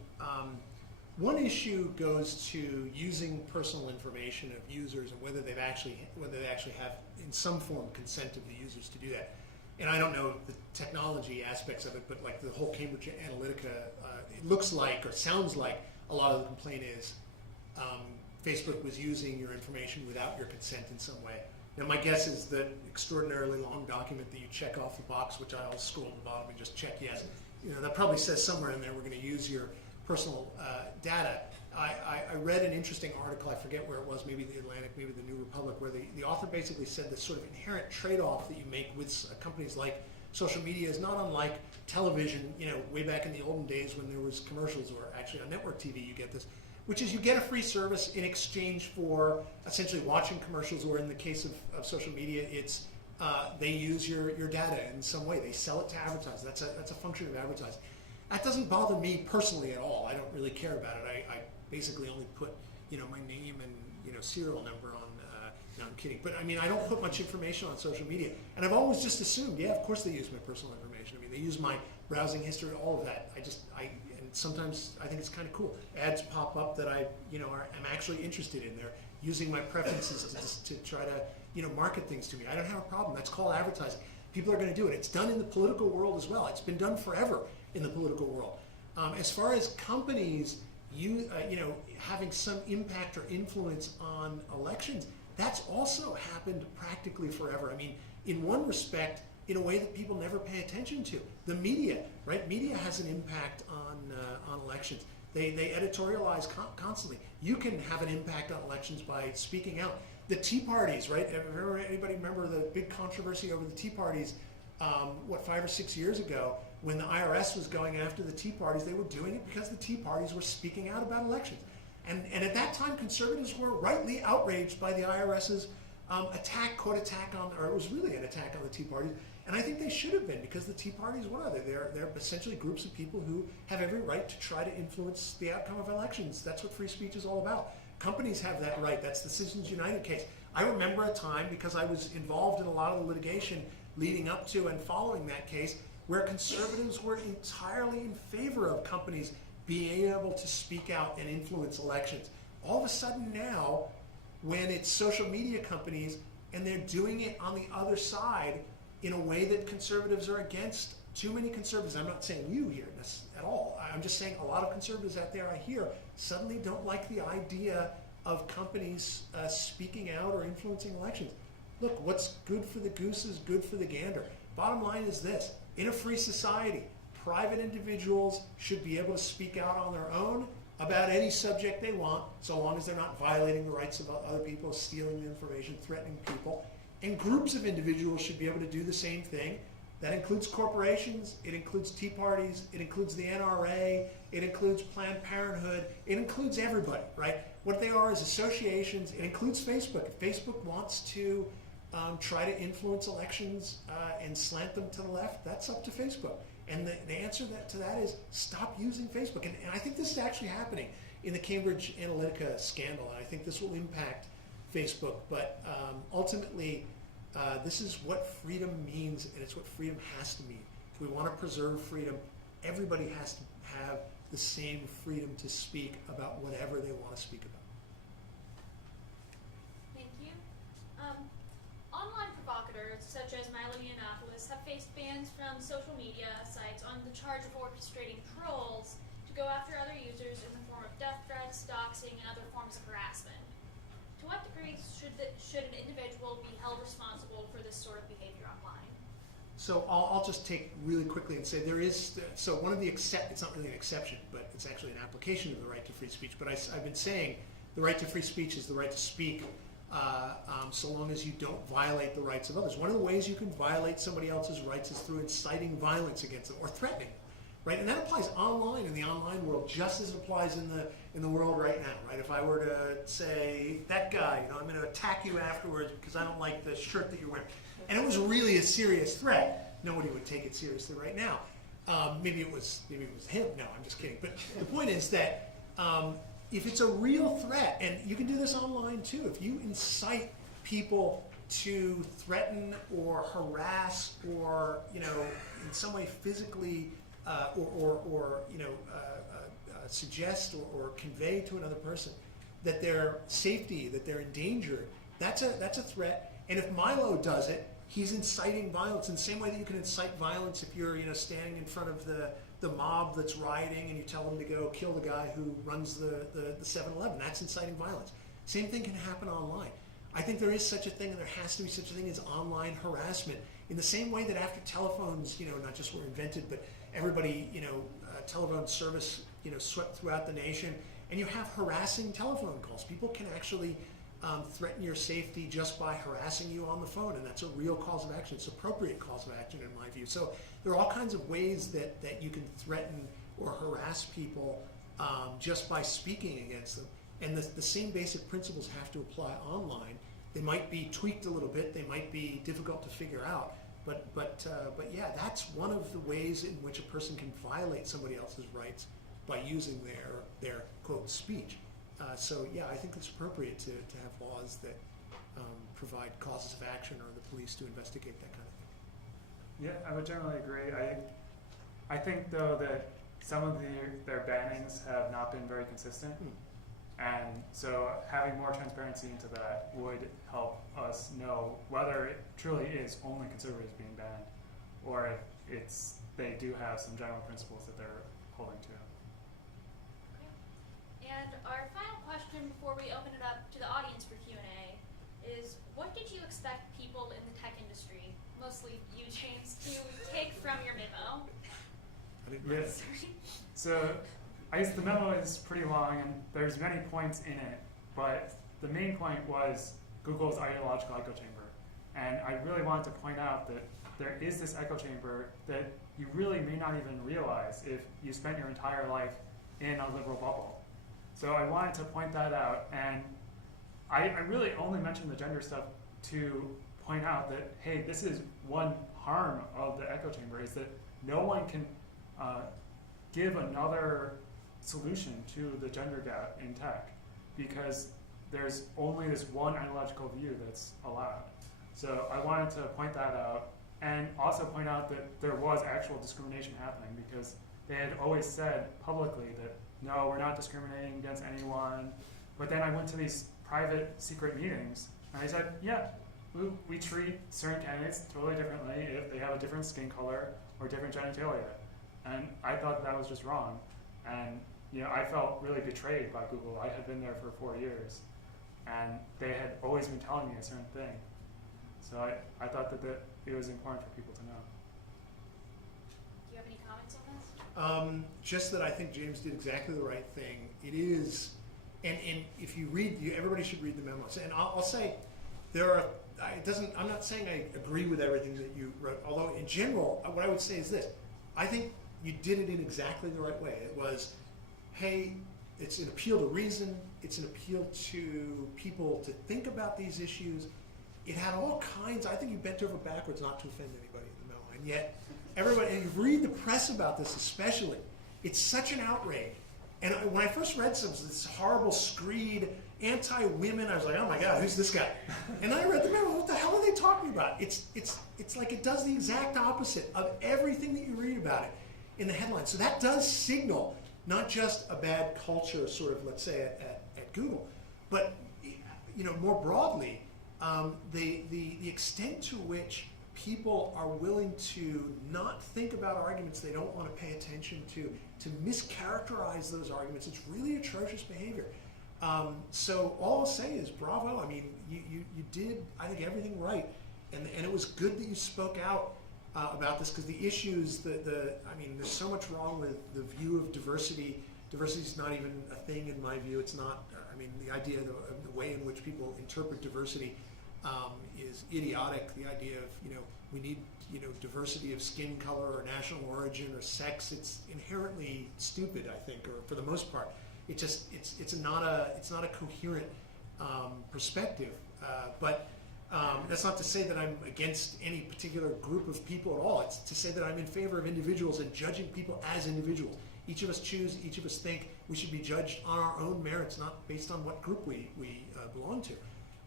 one issue goes to using personal information of users and whether they actually have in some form consent of the users to do that. And I don't know the technology aspects of it, but like the whole Cambridge Analytica, it looks like or sounds like a lot of the complaint is Facebook was using your information without your consent in some way. Now my guess is that extraordinarily long document that you check off the box, which I'll scroll to the bottom and just check yes, that probably says somewhere in there we're going to use your personal data. I read an interesting article, I forget where it was, maybe the Atlantic, maybe the New Republic, where the author basically said this sort of inherent trade-off that you make with companies like social media is not unlike television, way back in the olden days when there was commercials, or actually on network TV you get this, which is you get a free service in exchange for essentially watching commercials, or in the case of social media, it's they use your data in some way. They sell it to advertisers. That's a function of advertising. That doesn't bother me personally at all. I don't really care about it. I basically only put my name and serial number on. No, I'm kidding. But I mean, I don't put much information on social media, and I've always just assumed, yeah, of course they use my personal information. I mean, they use my browsing history, all of that. And sometimes I think it's kind of cool. Ads pop up that I'm actually interested in. They're using my preferences to try to market things to me. I don't have a problem. That's called advertising. People are going to do it. It's done in the political world as well. It's been done forever in the political world. As far as companies, having some impact or influence on elections, that's also happened practically forever. I mean, in one respect, in a way that people never pay attention to. The media, right? Media has an impact on elections. They editorialize constantly. You can have an impact on elections by speaking out. The Tea Parties, right? Anybody remember the big controversy over the Tea Parties, 5 or 6 years ago, when the IRS was going after the Tea Parties? They were doing it because the Tea Parties were speaking out about elections. And at that time, conservatives were rightly outraged by the IRS's attack on, or it was really an attack on the Tea Parties. And I think they should have been, because the Tea Parties, what are they? They're essentially groups of people who have every right to try to influence the outcome of elections. That's what free speech is all about. Companies have that right. That's the Citizens United case. I remember a time, because I was involved in a lot of the litigation leading up to and following that case, where conservatives were entirely in favor of companies being able to speak out and influence elections. All of a sudden now, when it's social media companies and they're doing it on the other side in a way that conservatives are against, too many conservatives, I'm not saying you here at all, I'm just saying a lot of conservatives out there I hear suddenly don't like the idea of companies speaking out or influencing elections. Look, what's good for the goose is good for the gander. Bottom line is this: in a free society, private individuals should be able to speak out on their own about any subject they want, so long as they're not violating the rights of other people, stealing the information, threatening people. And groups of individuals should be able to do the same thing. That includes corporations, it includes Tea Parties, it includes the NRA, it includes Planned Parenthood, it includes everybody, right? What they are is associations, it includes Facebook. If Facebook wants to try to influence elections and slant them to the left, that's up to Facebook. And the answer to that is stop using Facebook. And I think this is actually happening in the Cambridge Analytica scandal, and I think this will impact Facebook. But ultimately, this is what freedom means, and it's what freedom has to mean. If we want to preserve freedom, everybody has to have the same freedom to speak about whatever they want to speak about. Thank you. Online provocators such as Milo Yiannopoulos have faced bans from social media sites on the charge of orchestrating trolls to go after other users in the form of death threats, doxing, and other forms of harassment. To what degree should an individual be held responsible for this sort of behavior online? So I'll just take really quickly and say there is, so one of the it's not really an exception, but it's actually an application of the right to free speech. But I've been saying the right to free speech is the right to speak so long as you don't violate the rights of others. One of the ways you can violate somebody else's rights is through inciting violence against them or threatening them, right? And that applies online, in the online world, just as it applies in the world right now, right? If I were to say, that guy, I'm going to attack you afterwards because I don't like the shirt that you're wearing, and it was really a serious threat, nobody would take it seriously right now. Maybe it was him. No, I'm just kidding. But the point is that if it's a real threat, and you can do this online too, if you incite people to threaten or harass or in some way physically suggest or convey to another person that their safety, that they're in danger, that's a threat. And if Milo does it, he's inciting violence in the same way that you can incite violence if you're standing in front of the mob that's rioting and you tell them to go kill the guy who runs the 7-Eleven. That's inciting violence. Same thing can happen online. I think there is such a thing, and there has to be such a thing as online harassment. In the same way that after telephones, not just were invented, but everybody, telephone service, swept throughout the nation, and you have harassing telephone calls. People can actually threaten your safety just by harassing you on the phone, and that's a real cause of action. It's an appropriate cause of action in my view. So there are all kinds of ways that you can threaten or harass people just by speaking against them. And the same basic principles have to apply online. They might be tweaked a little bit. They might be difficult to figure out. But yeah, that's one of the ways in which a person can violate somebody else's rights by using their quote speech. So yeah, I think it's appropriate to have laws that provide causes of action or the police to investigate that kind of thing. Yeah, I would generally agree. I think though that some of their bannings have not been very consistent. And so having more transparency into that would help us know whether it truly is only conservatives being banned, or if they do have some general principles that they're holding to. Okay. And our final question before we open it up to the audience for Q&A is, what did you expect people in the tech industry, mostly you, James, to take from your memo? I didn't read it. Sorry. So I guess the memo is pretty long and there's many points in it, but the main point was Google's ideological echo chamber. And I really wanted to point out that there is this echo chamber that you really may not even realize if you spent your entire life in a liberal bubble. So I wanted to point that out, and I really only mentioned the gender stuff to point out that, hey, this is one harm of the echo chamber, is that no one can give another solution to the gender gap in tech because there's only this one ideological view that's allowed. So I wanted to point that out and also point out that there was actual discrimination happening because they had always said publicly that no, we're not discriminating against anyone. But then I went to these private secret meetings and I said, yeah, we treat certain candidates totally differently if they have a different skin color or different genitalia. And I thought that was just wrong. And I felt really betrayed by Google. I had been there for 4 years and they had always been telling me a certain thing. So I thought that it was important for people to know. you have any comments on this? Just that I think James did exactly the right thing. It is, and if you read, everybody should read the memos. And I'll say, I'm not saying I agree with everything that you wrote, although in general, what I would say is this. I think you did it in exactly the right way. It was, hey, it's an appeal to reason. It's an appeal to people to think about these issues. It had all kinds. I think you bent over backwards not to offend anybody in the memo. And yet, everybody, and you read the press about this especially, it's such an outrage. And when I first read this horrible screed, anti-women, I was like, oh my God, who's this guy? And I read the memo, what the hell are they talking about? It's like it does the exact opposite of everything that you read about it in the headline. So that does signal not just a bad culture, sort of, let's say, at Google, but more broadly, the extent to which people are willing to not think about arguments they don't want to pay attention to mischaracterize those arguments. It's really atrocious behavior. So all I'll say is bravo. I mean, you did, I think, everything right. And it was good that you spoke out about this, because the issues, I mean, there's so much wrong with the view of diversity. Diversity is not even a thing in my view. It's not, I mean, the idea, the way in which people interpret diversity is idiotic. The idea of, we need, diversity of skin color or national origin or sex. It's inherently stupid, I think, or for the most part. It's not a coherent perspective. But that's not to say that I'm against any particular group of people at all. It's to say that I'm in favor of individuals and judging people as individuals. Each of us choose, each of us think we should be judged on our own merits, not based on what group we belong to.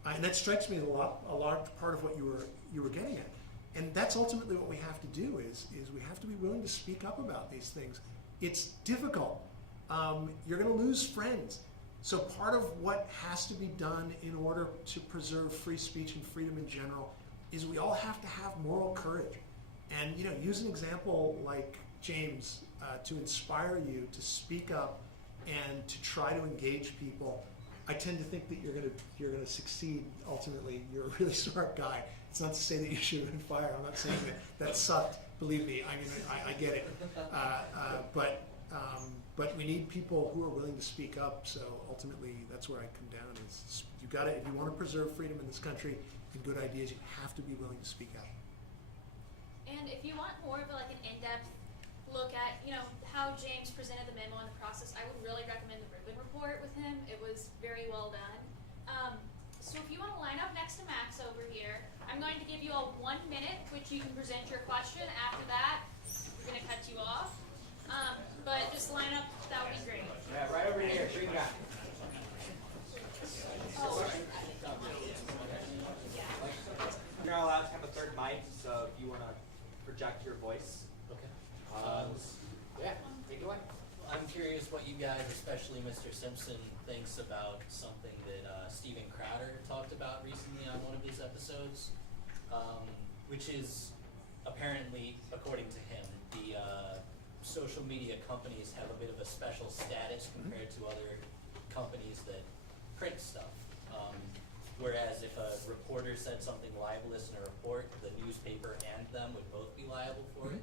And that strikes me as a large part of what you were getting at. And that's ultimately what we have to do is we have to be willing to speak up about these things. It's difficult. You're going to lose friends. So part of what has to be done in order to preserve free speech and freedom in general is we all have to have moral courage. And use an example like James to inspire you to speak up and to try to engage people. I tend to think that you're gonna succeed ultimately. You're a really smart guy. It's not to say that you should have been fired. I'm not saying that sucked. Believe me, I mean I get it. But we need people who are willing to speak up. So ultimately, that's where I come down. Is you got to, if you want to preserve freedom in this country and good ideas, you have to be willing to speak out. And if you want more of an in-depth look at, how James presented the memo and the process, I would really recommend the Rubin report with him. It was very well done. So if you want to line up next to Max over here, I'm going to give you all 1 minute, which you can present your question. After that, we're going to cut you off. But just line up, that would be great. Yeah, right over here, green guy. Oh, You're not allowed to have a third mic, so if you want to project your voice. Okay. Yeah, take it away. I'm curious what you guys, especially Mr. Simpson, thinks about something that Steven Crowder talked about recently on one of his episodes, which is apparently, according to him, the social media companies have a bit of a special status compared to other companies that print stuff. Whereas if a reporter said something libelous in a report, the newspaper and them would both be liable for it.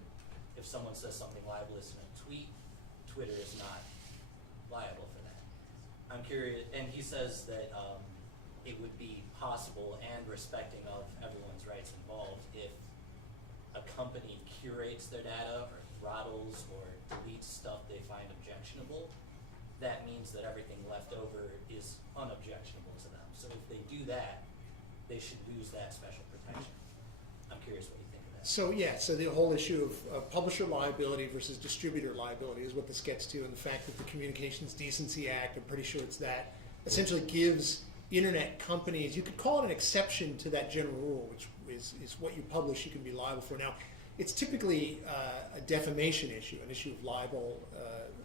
If someone says something libelous in a tweet, Twitter is not liable for that. I'm curious, and he says that it would be possible and respecting of everyone's rights involved if a company curates their data or throttles or deletes stuff they find objectionable. That means that everything left over is unobjectionable to them. So if they do that, they should lose that special protection. I'm curious what you think of that. So the whole issue of publisher liability versus distributor liability is what this gets to, and the fact that the Communications Decency Act, I'm pretty sure it's that, essentially gives internet companies, you could call it an exception to that general rule, which is what you publish you can be liable for. Now, it's typically a defamation issue, an issue of libel,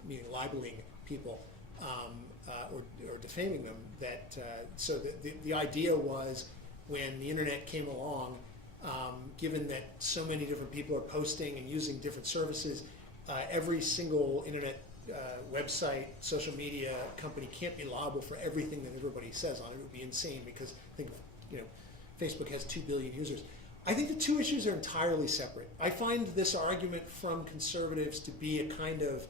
meaning libeling people or defaming them. So the idea was, when the internet came along, given that so many different people are posting and using different services, every single internet website, social media company can't be liable for everything that everybody says on it. It would be insane, because think Facebook has 2 billion users. I think the two issues are entirely separate. I find this argument from conservatives to be a kind of,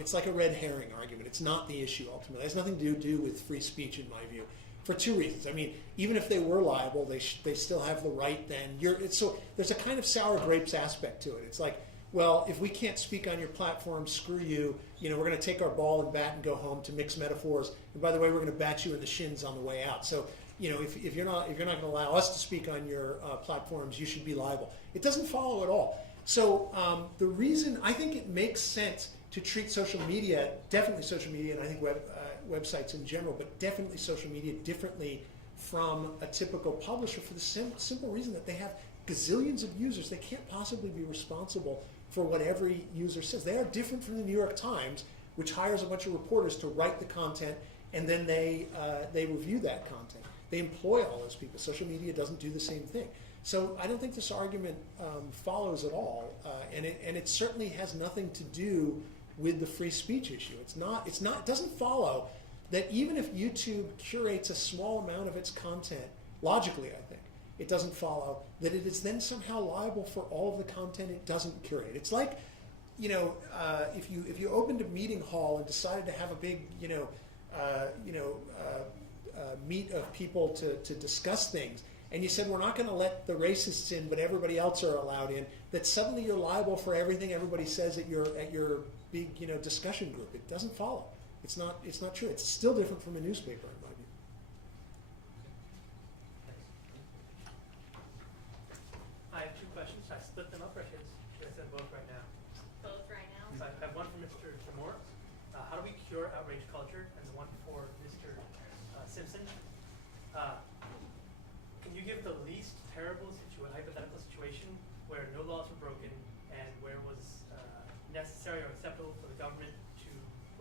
it's like a red herring argument. It's not the issue ultimately. It has nothing to do with free speech in my view, for two reasons. I mean, even if they were liable, they still have the right then. So there's a kind of sour grapes aspect to it. It's like, well, if we can't speak on your platform, screw you. You know, we're going to take our ball and bat and go home, to mix metaphors. And by the way, we're going to bat you in the shins on the way out. So, you know, if you're not going to allow us to speak on your platforms, you should be liable. It doesn't follow at all. So the reason I think it makes sense to treat social media, definitely social media, and I think websites in general, but definitely social media differently from a typical publisher for the simple reason that they have gazillions of users. They can't possibly be responsible for what every user says. They are different from the New York Times, which hires a bunch of reporters to write the content, and then they review that content. They employ all those people. Social media doesn't do the same thing. So I don't think this argument follows at all, and it certainly has nothing to do with the free speech issue. It doesn't follow that even if YouTube curates a small amount of its content, logically I think, it doesn't follow that it is then somehow liable for all of the content it doesn't curate. It's like, you know, if you opened a meeting hall and decided to have a big, meet of people to discuss things, and you said we're not going to let the racists in, but everybody else are allowed in, that suddenly you're liable for everything everybody says at your big, you know, discussion group. It doesn't follow. It's not true. It's still different from a newspaper in my view. I have two questions. Should I split them up, or should I send both right now? Both right now. So I have one for Mr. Damore. How do we cure outrage culture? And the one for Mr. Simpson. Can you give the least terrible hypothetical situation where no laws were broken and where it was necessary or acceptable for the government to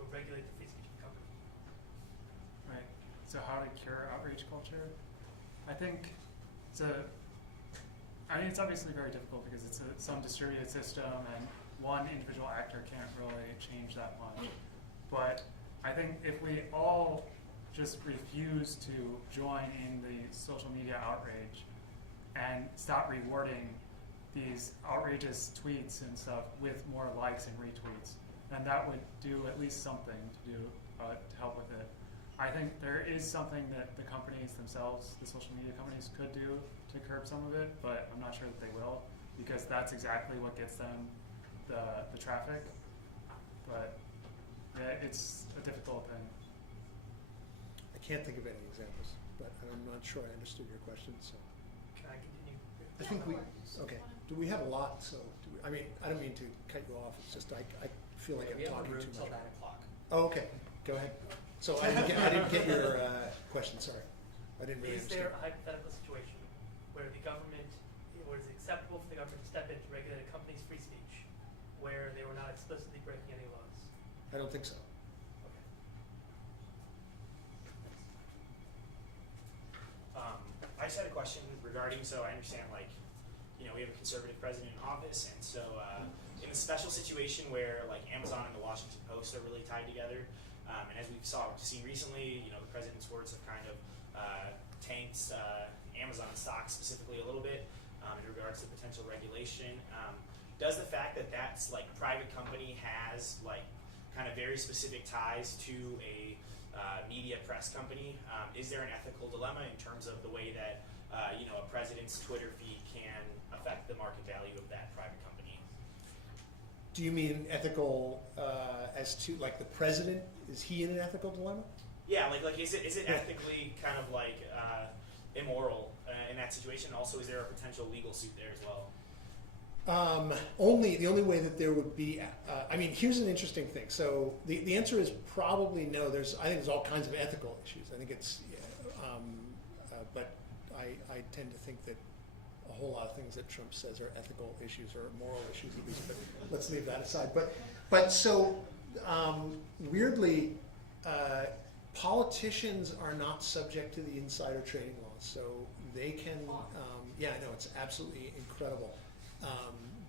regulate the free speech of the company? Right. So how to cure outrage culture? I think it's obviously very difficult because it's some distributed system and one individual actor can't really change that much. But I think if we all just refuse to join in the social media outrage and stop rewarding these outrageous tweets and stuff with more likes and retweets, then that would do at least something to help with it. I think there is something that the companies themselves, the social media companies, could do to curb some of it, but I'm not sure that they will, because that's exactly what gets them the traffic. But yeah, it's a difficult thing. I can't think of any examples, but I'm not sure I understood your question. So Can I continue? I think okay. Do we have a lot? So I mean, I don't mean to cut you off. It's just I feel like We I'm have a talking room too till much. 9 o'clock. Oh, okay. Go ahead. So I didn't get your question. Sorry, I didn't really Is understand. there a hypothetical situation where the government, or is it acceptable for the government to step in to regulate a company's free speech, where they were not explicitly breaking any laws? I don't think so. I just had a question regarding, so I understand, like, you know, we have a conservative president in office, and so in a special situation where, like, Amazon and the Washington Post are really tied together, and as we've seen recently, you know, the president's words have kind of tanked Amazon stock specifically a little bit in regards to potential regulation. Does the fact that that's, like, private company has, like, kind of very specific ties to a media press company, is there an ethical dilemma in terms of the way that you know, a president's Twitter feed can affect the market value of that private company? Do you mean ethical as to, like, the president? Is he in an ethical dilemma? Yeah, like is it ethically kind of like immoral in that situation? Also, is there a potential legal suit there as well? The only way that there would be, I mean, here's an interesting thing. So the answer is probably no. I think there's all kinds of ethical issues. I think it's, but I tend to think that a whole lot of things that Trump says are ethical issues or moral issues at least. But let's leave that aside. But so weirdly, politicians are not subject to the insider trading laws, so they can. Yeah, I know, it's absolutely incredible.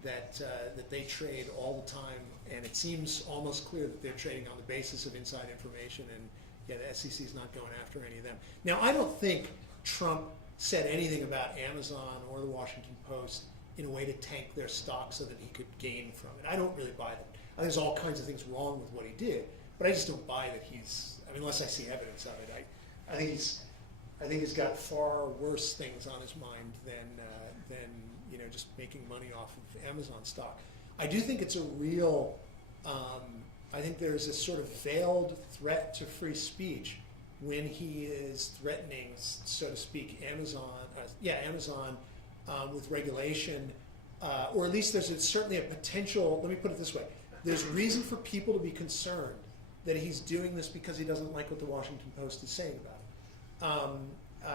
That they trade all the time, and it seems almost clear that they're trading on the basis of inside information, and yeah, the SEC is not going after any of them. Now, I don't think Trump said anything about Amazon or the Washington Post in a way to tank their stock so that he could gain from it. I don't really buy that. I think there's all kinds of things wrong with what he did, but I just don't buy that he's. I mean, unless I see evidence of it, I think he's got far worse things on his mind than just making money off of Amazon stock. I do think it's a real. I think there's a sort of veiled threat to free speech when he is threatening, so to speak, Amazon with regulation, or at least there's certainly a potential. Let me put it this way: there's reason for people to be concerned that he's doing this because he doesn't like what the Washington Post is saying about him.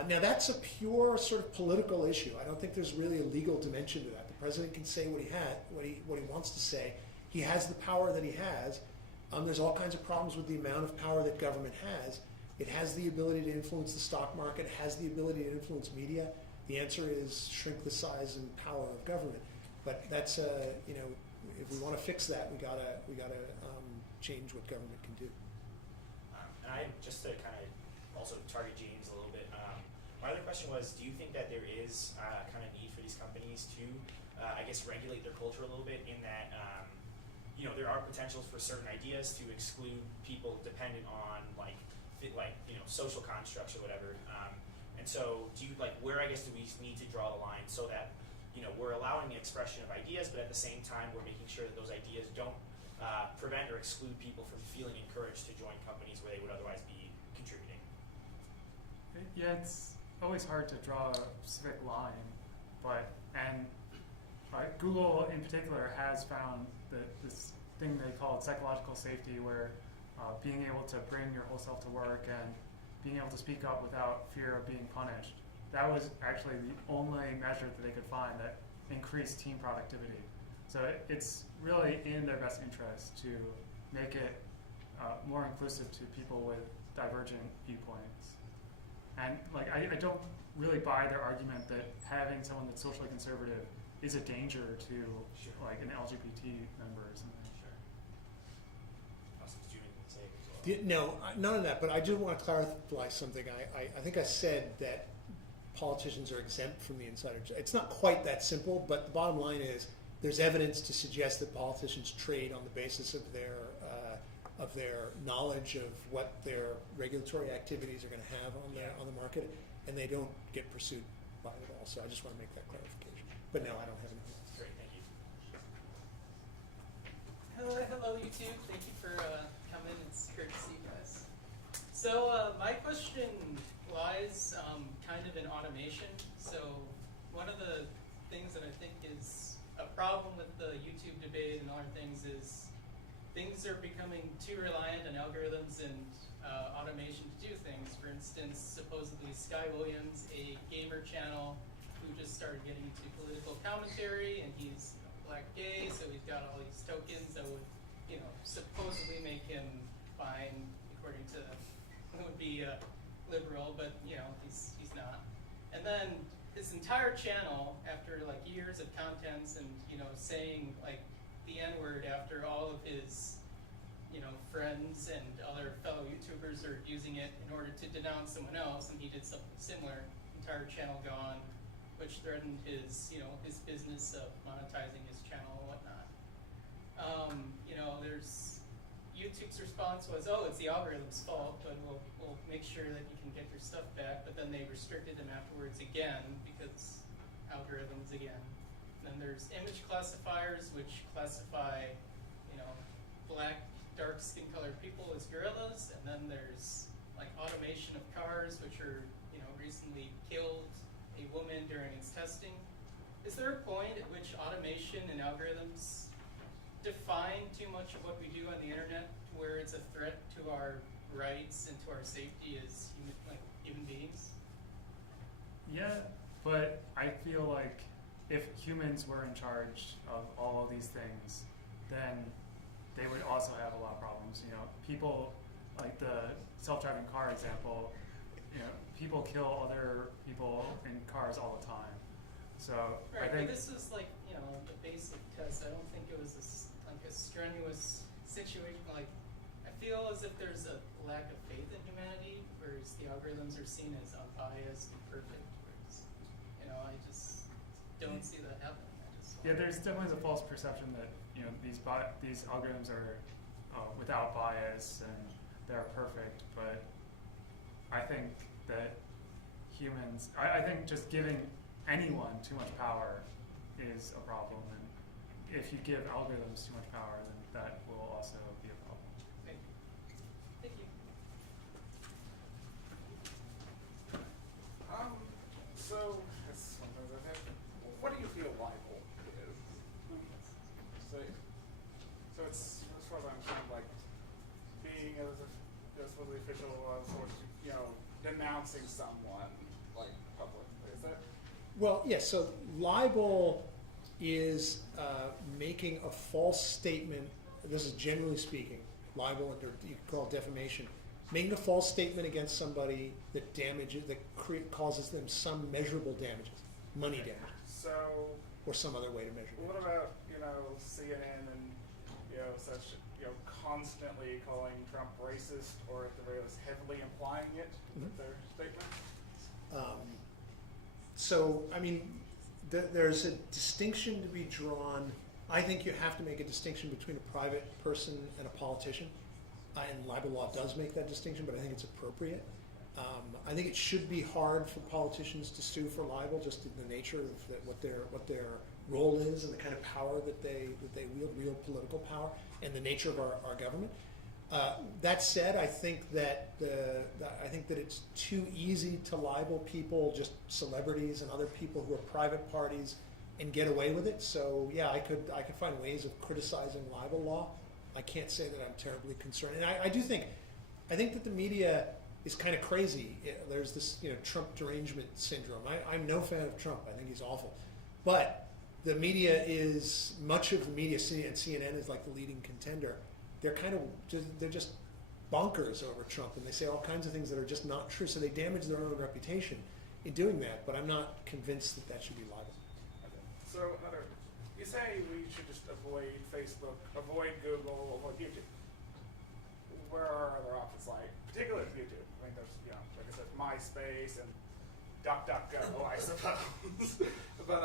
Now that's a pure sort of political issue. I don't think there's really a legal dimension to that. The president can say what he wants to say. He has the power that he has. There's all kinds of problems with the amount of power that government has. It has the ability to influence the stock market. It has the ability to influence media. The answer is shrink the size and power of government. But that's if we want to fix that, we gotta change what government can do. And I just to kind of also target James a little bit. My other question was, do you think that there is kind of need for these companies to, I guess, regulate their culture a little bit in that, there are potentials for certain ideas to exclude people dependent on social constructs or whatever. And so do you, where I guess do we need to draw the line so that, we're allowing the expression of ideas, but at the same time we're making sure that those ideas don't prevent or exclude people from feeling encouraged to join companies where they would otherwise be contributing? Yeah, it's always hard to draw a specific line, and Google in particular has found that this thing they call psychological safety, where being able to bring your whole self to work and being able to speak up without fear of being punished, that was actually the only measure that they could find that increased team productivity. So it's really in their best interest to make it more inclusive to people with divergent viewpoints. And I don't really buy their argument that having someone that's socially conservative is a danger to an LGBT member or something. No, none of that, but I do want to clarify something. I think I said that politicians are exempt from the insider. It's not quite that simple, but the bottom line is there's evidence to suggest that politicians trade on the basis of their knowledge of what their regulatory activities are going to have on the market, and they don't get pursued by it all. So I just want to make that clarification. But no, I don't have anything else. Great, thank you. Hello YouTube. Thank you for coming. It's great to see you guys. So my question lies kind of in automation. So one of the things that I think is a problem with the YouTube debate and other things is things are becoming too reliant on algorithms and automation to do things. For instance, supposedly Sky Williams, a gamer channel who just started getting into political commentary, and he's black gay, so he's got all these tokens that would, supposedly make him fine, according to who would be liberal, but he's not. And then his entire channel, after years of contents and saying the N-word after all of his friends and other fellow YouTubers are using it in order to denounce someone else, and he did something similar. Entire channel gone, which threatened his his business of monetizing his channel and whatnot. There's YouTube's response was, oh, it's the algorithm's fault, but we'll make sure that you can get your stuff back. But then they restricted them afterwards again because algorithms again. Then there's image classifiers, which classify, black, dark skin colored people as gorillas. And then there's automation of cars, which are, recently killed a woman during its testing. Is there a point at which automation and algorithms define too much of what we do on the internet, to where it's a threat to our rights and to our safety as human beings? Yeah, but I feel like if humans were in charge of all of these things, then they would also have a lot of problems. People, like the self-driving car example, people kill other people in cars all the time. So right, I think but this is the basic test. I don't think it was a strenuous situation. I feel as if there's a lack of faith in humanity, whereas the algorithms are seen as unbiased and perfect. Whereas Yeah, there's definitely a false perception that these algorithms are without bias and they're perfect, but I think that I think just giving anyone too much power is a problem, and if you give algorithms too much power, then that will also be a problem. Thank you. So, that's one of those I've had. What do you feel libel is? So it's, as far as I understand, like being as the official source, denouncing someone like publicly. Is that? Well, yes. So libel is making a false statement. This is generally speaking libel, or you could call it defamation. Making a false statement against somebody that causes them some measurable damages, money damage, So, or some other way to measure what it. about CNN and such constantly calling Trump racist, or at the very least heavily implying it with their statements? So, I mean, there's a distinction to be drawn. I think you have to make a distinction between a private person and a politician. And libel law does make that distinction, but I think it's appropriate. I think it should be hard for politicians to sue for libel, just in the nature of what their role is and the kind of power that they wield, real political power, and the nature of our government. That said, I think that it's too easy to libel people, just celebrities and other people who are private parties, and get away with it. So yeah, I could find ways of criticizing libel law. I can't say that I'm terribly concerned, and I think that the media is kind of crazy. There's this Trump derangement syndrome. I'm no fan of Trump. I think he's awful, but the media is much of the media, and CNN is like the leading contender. They're just bonkers over Trump, and they say all kinds of things that are just not true. So they damage their own reputation in doing that. But I'm not convinced that should be libel. Okay. So you say we should just avoid Facebook, avoid Google, avoid YouTube. Where are other options like, particularly YouTube? I mean, there's like I said, MySpace and DuckDuckGo, I suppose. But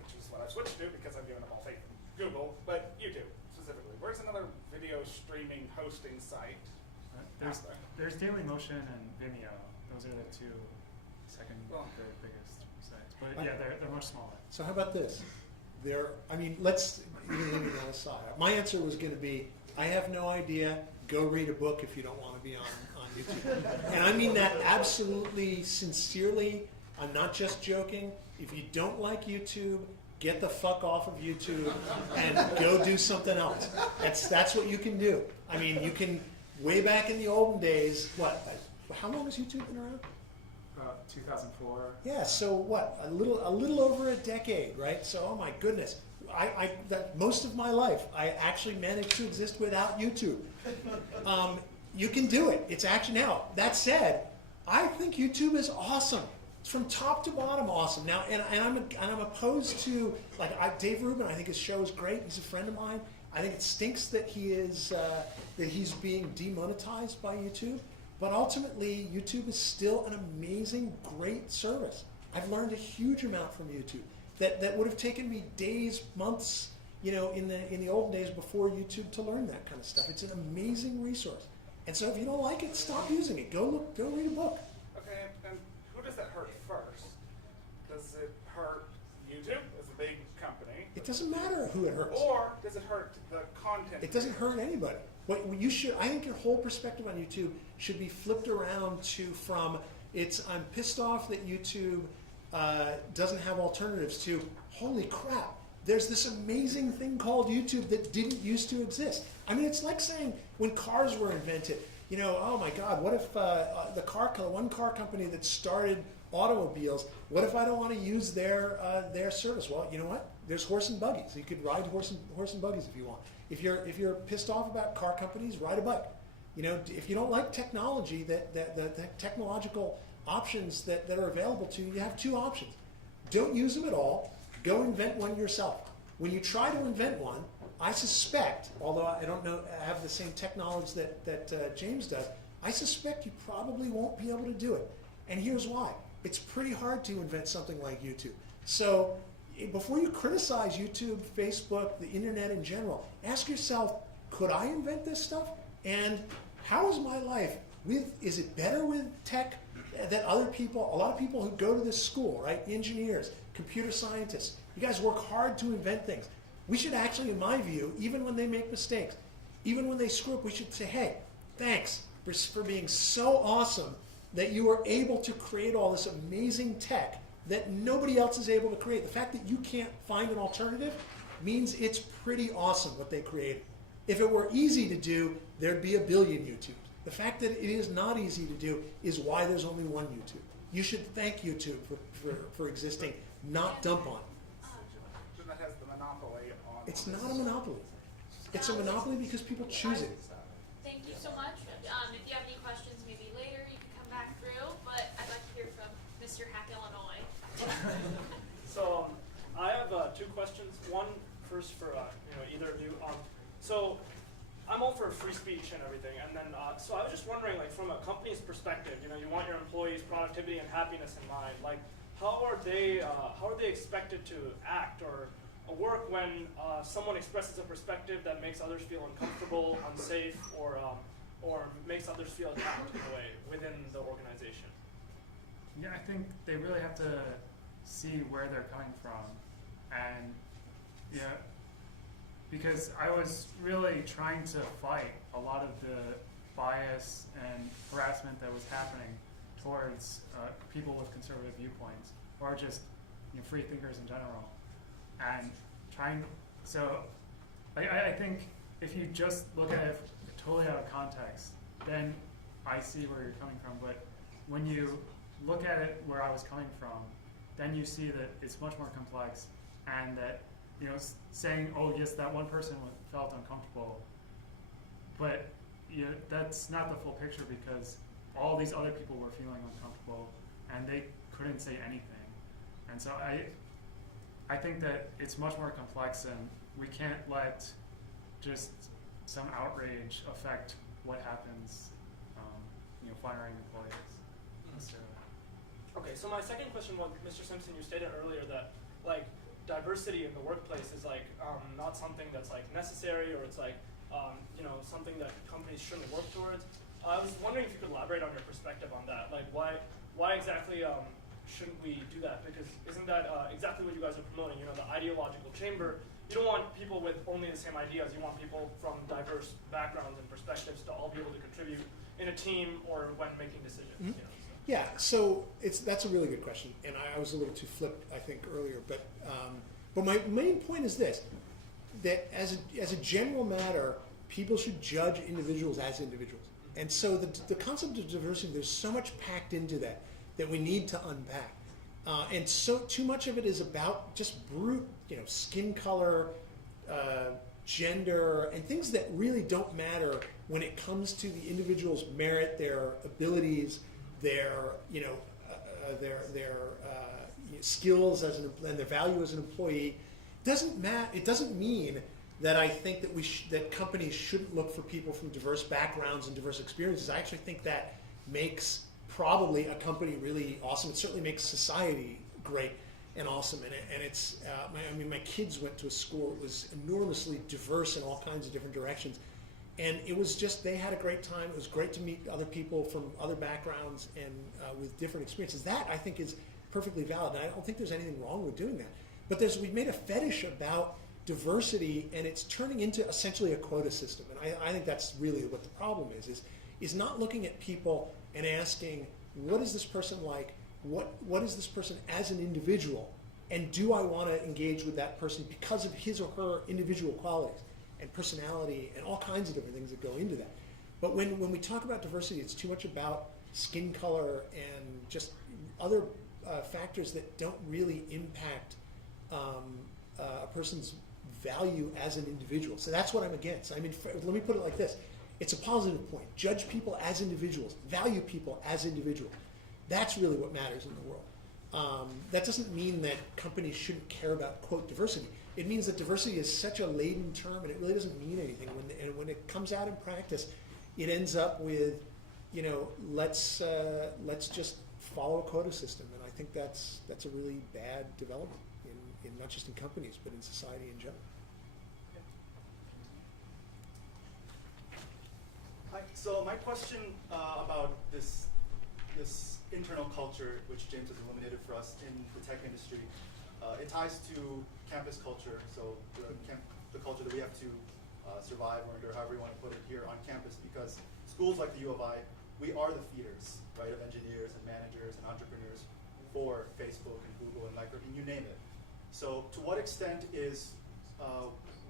which is what I've switched to because I've given up all faith in Google. But YouTube specifically, where's another video streaming hosting site? There's Dailymotion and Vimeo. Those are the two third biggest sites. But yeah, they're much smaller. So how about this? Let's leave it all aside. My answer was going to be, I have no idea. Go read a book if you don't want to be on YouTube. And I mean that absolutely sincerely. I'm not just joking. If you don't like YouTube, get the fuck off of YouTube and go do something else. That's what you can do. I mean, you can, way back in the olden days, how long has YouTube been around? 2004. Yeah, so what? A little over a decade, right? So, oh my goodness. Most of my life, I actually managed to exist without YouTube. You can do it. It's actually, now, that said, I think YouTube is awesome. It's from top to bottom awesome. Now, and I'm opposed to, Dave Rubin, I think his show is great. He's a friend of mine. I think it stinks that he's being demonetized by YouTube. But ultimately, YouTube is still an amazing, great service. I've learned a huge amount from YouTube that would have taken me days, months, in the olden days before YouTube to learn that kind of stuff. It's an amazing resource. And so if you don't like it, stop using it. Go read a book. Okay, and who does that hurt first? Does it hurt YouTube as a big company? It doesn't matter who it hurts. Or does it hurt the content? It doesn't hurt anybody. I think your whole perspective on YouTube should be flipped around from I'm pissed off that YouTube doesn't have alternatives to, holy crap, there's this amazing thing called YouTube that didn't used to exist. I mean, it's like saying when cars were invented, oh my God, what if one car company that started automobiles, what if I don't want to use their service? Well, you know what? There's horse and buggies. You could ride horse and buggies if you want. If you're pissed off about car companies, ride a bike. If you don't like technology, the technological options that are available to you, you have two options. Don't use them at all. Go invent one yourself. When you try to invent one, I suspect, although I don't know, I have the same tech knowledge that James does, I suspect you probably won't be able to do it. And here's why. It's pretty hard to invent something like YouTube. So, before you criticize YouTube, Facebook, the internet in general, ask yourself, could I invent this stuff? And how is my life is it better with tech than other people? A lot of people who go to this school, right? Engineers, computer scientists, you guys work hard to invent things. We should actually, in my view, even when they make mistakes, even when they screw up, we should say, hey, thanks for being so awesome that you were able to create all this amazing tech that nobody else is able to create. The fact that you can't find an alternative means it's pretty awesome what they created. If it were easy to do, there'd be a billion YouTubes. The fact that it is not easy to do is why there's only one YouTube. You should thank YouTube for existing, not dump on it. So that has the monopoly on. It's not a monopoly. It's a monopoly because people choose it. Thank you so much. If you have any questions, maybe later you can come back through. But I'd like to hear from Mr. Hack, Illinois. So I have two questions. One first for either of you. So I'm all for free speech and everything, and then so I was just wondering, like from a company's perspective, you want your employees' productivity and happiness in mind. Like, how are they expected to act or work when someone expresses a perspective that makes others feel uncomfortable, unsafe, or makes others feel attacked in a way within the organization? Yeah, I think they really have to see where they're coming from, and yeah, because I was really trying to fight a lot of the bias and harassment that was happening towards people with conservative viewpoints, or just free thinkers in general, and I think if you just look at it totally out of context, then I see where you're coming from. But when you look at it where I was coming from, then you see that it's much more complex, and that saying, oh yes, that one person felt uncomfortable, but that's not the full picture, because all these other people were feeling uncomfortable and they couldn't say anything. And so I think that it's much more complex, and we can't let just some outrage affect what happens, firing employees. So, Okay, so my second question was, Mr. Simpson, you stated earlier that like diversity in the workplace is like not something that's like necessary, or it's like something that companies shouldn't work towards. I was wondering if you could elaborate on your perspective on that. Like why exactly shouldn't we do that? Because isn't that exactly what you guys are promoting? The ideological chamber. You don't want people with only the same ideas. You want people from diverse backgrounds and perspectives to all be able to contribute in a team or when making decisions. Mm-hmm. Yeah, so that's a really good question, and I was a little too flipped, I think, earlier. But my main point is this: that as a general matter, people should judge individuals as individuals. And so the concept of diversity, there's so much packed into that we need to unpack. And so too much of it is about just brute, skin color, gender, and things that really don't matter when it comes to the individual's merit, their abilities, their skills and their value as an employee. It doesn't mean that I think that that companies shouldn't look for people from diverse backgrounds and diverse experiences. I actually think that makes probably a company really awesome. It certainly makes society great and awesome. And it's my kids went to a school that was enormously diverse in all kinds of different directions. And it was just, they had a great time. It was great to meet other people from other backgrounds and with different experiences. That, I think, is perfectly valid. And I don't think there's anything wrong with doing that. But we've made a fetish about diversity, and it's turning into essentially a quota system. And I think that's really what the problem is not looking at people and asking, what is this person like? What is this person as an individual? And do I want to engage with that person because of his or her individual qualities and personality and all kinds of different things that go into that? But when we talk about diversity, it's too much about skin color and just other factors that don't really impact a person's value as an individual. So that's what I'm against. I mean, let me put it like this. It's a positive point. Judge people as individuals. Value people as individuals. That's really what matters in the world. That doesn't mean that companies shouldn't care about, quote, diversity. It means that diversity is such a laden term, and it really doesn't mean anything. When it comes out in practice, it ends up with, let's just follow a quota system. And I I think that's a really bad development in not just in companies, but in society in general. Hi. So my question about this internal culture, which James has illuminated for us in the tech industry, it ties to campus culture. So the culture that we have to survive or however you want to put it here on campus, because schools like the U of I, we are the feeders, right, of engineers and managers and entrepreneurs for Facebook and Google and Microsoft, and you name it. So to what extent is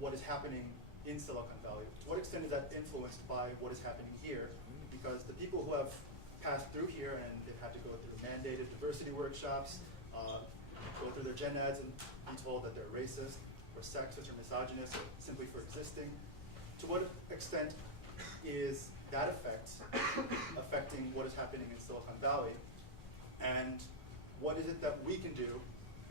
what is happening in Silicon Valley, to what extent is that influenced by what is happening here? Because the people who have passed through here and they've had to go through mandated diversity workshops, go through their gen eds and be told that they're racist or sexist or misogynist or simply for existing. To what extent is that affecting what is happening in Silicon Valley? And what is it that we can do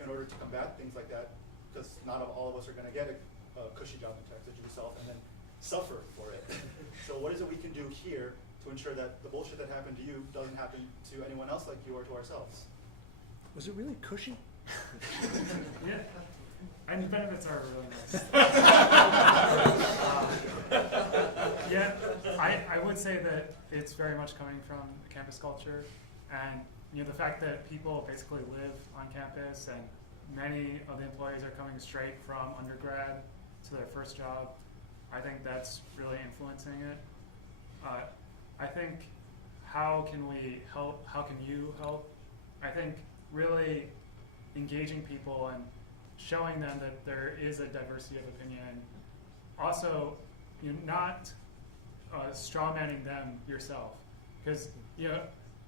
in order to combat things like that? Because not all of us are going to get a cushy job in tech such as yourself and then suffer for it. So what is it we can do here to ensure that the bullshit that happened to you doesn't happen to anyone else like you or to ourselves? Was it really cushy? Yeah, and the benefits are really nice. Yeah, I would say that it's very much coming from the campus culture, and the fact that people basically live on campus, and many of the employees are coming straight from undergrad to their first job. I think that's really influencing it. I think how can we help? How can you help? I think really engaging people and showing them that there is a diversity of opinion. Also, not strawmanning them yourself, because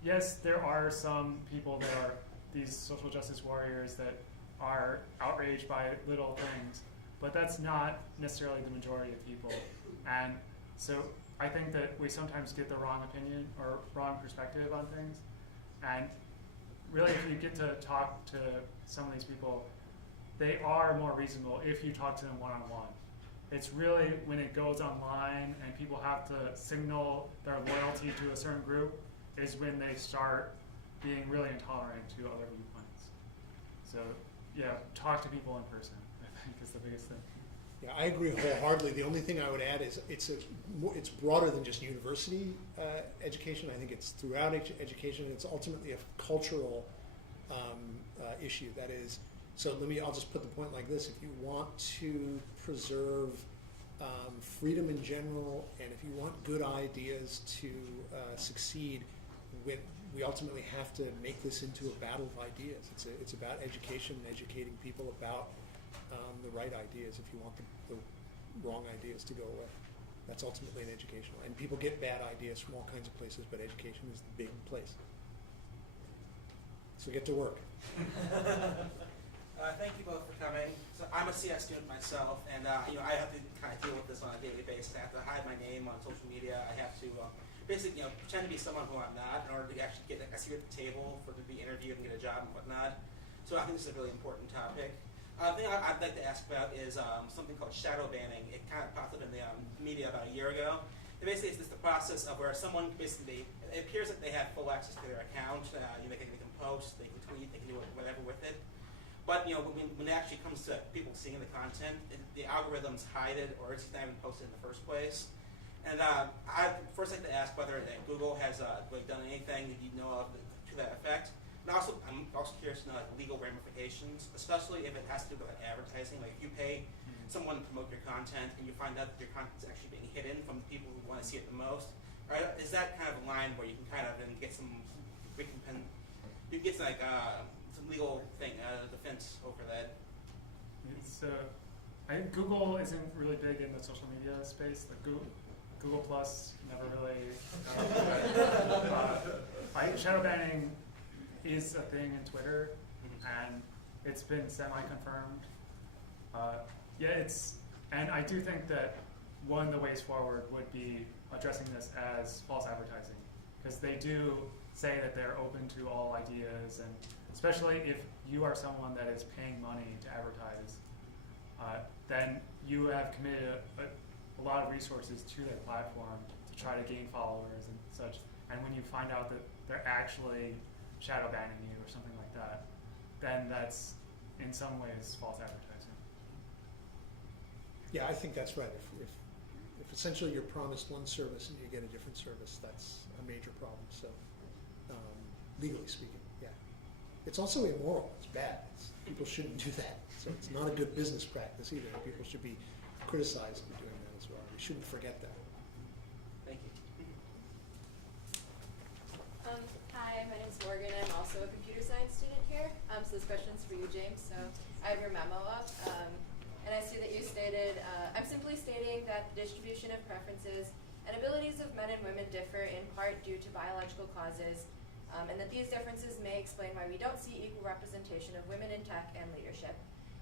yes, there are some people that are these social justice warriors that are outraged by little things, but that's not necessarily the majority of people. And so I think that we sometimes get the wrong opinion or wrong perspective on things. And really, if you get to talk to some of these people, they are more reasonable if you talk to them one-on-one. It's really when it goes online and people have to signal their loyalty to a certain group is when they start being really intolerant to other viewpoints. So yeah, talk to people in person, I think, is the biggest thing. Yeah, I agree wholeheartedly. The only thing I would add is it's broader than just university education. I think it's throughout education. It's ultimately a cultural issue. That is, so I'll just put the point like this: if you want to preserve freedom in general, and if you want good ideas to succeed, we ultimately have to make this into a battle of ideas. It's about education and educating people about the right ideas if you want the wrong ideas to go away. That's ultimately an educational. And people get bad ideas from all kinds of places, but education is the big place. So get to work. Thank you both for coming. So I'm a CS student myself, and I have to kind of deal with this on a daily basis. I have to hide my name on social media. I have to basically pretend to be someone who I'm not in order to actually get a seat at the table, to be interviewed and get a job and whatnot. So I think this is a really important topic. The thing I'd like to ask about is something called shadow banning. It kind of popped up in the media about a year ago. And basically, it's just the process of where someone basically, it appears that they have full access to their account. They can post, they can tweet, they can do whatever with it. But when it actually comes to people seeing the content, the algorithms hide it, or it's not even posted in the first place. And I'd first like to ask whether Google has really done anything that you know of to that effect. And I'm also curious to know legal ramifications, especially if it has to do with advertising. Like if you pay someone to promote your content and you find out that your content is actually being hidden from the people who want to see it the most, right? Is that kind of a line where you can kind of then get some recompense? You get some legal thing defense over that. So I think Google isn't really big in the social media space. Like Google Plus never really. Shadow banning is a thing in Twitter, and it's been semi-confirmed. And I do think that one of the ways forward would be addressing this as false advertising, because they do say that they're open to all ideas, and especially if you are someone that is paying money to advertise, then you have committed a lot of resources to their platform to try to gain followers and such. And when you find out that they're actually shadow banning you or something like like that, then that's in some ways false advertising. Yeah, I think that's right. If essentially you're promised one service and you get a different service, that's a major problem. So, legally speaking, yeah. It's also immoral. It's bad. People shouldn't do that. So it's not a good business practice either. People should be criticized for doing that as well. We shouldn't forget that. Thank you. Hi, my name's Morgan. I'm also a computer science student here. So this question's for you, James. So I have your memo up. And I see that you stated, I'm simply stating that the distribution of preferences and abilities of men and women differ in part due to biological causes, and that these differences may explain why we don't see equal representation of women in tech and leadership.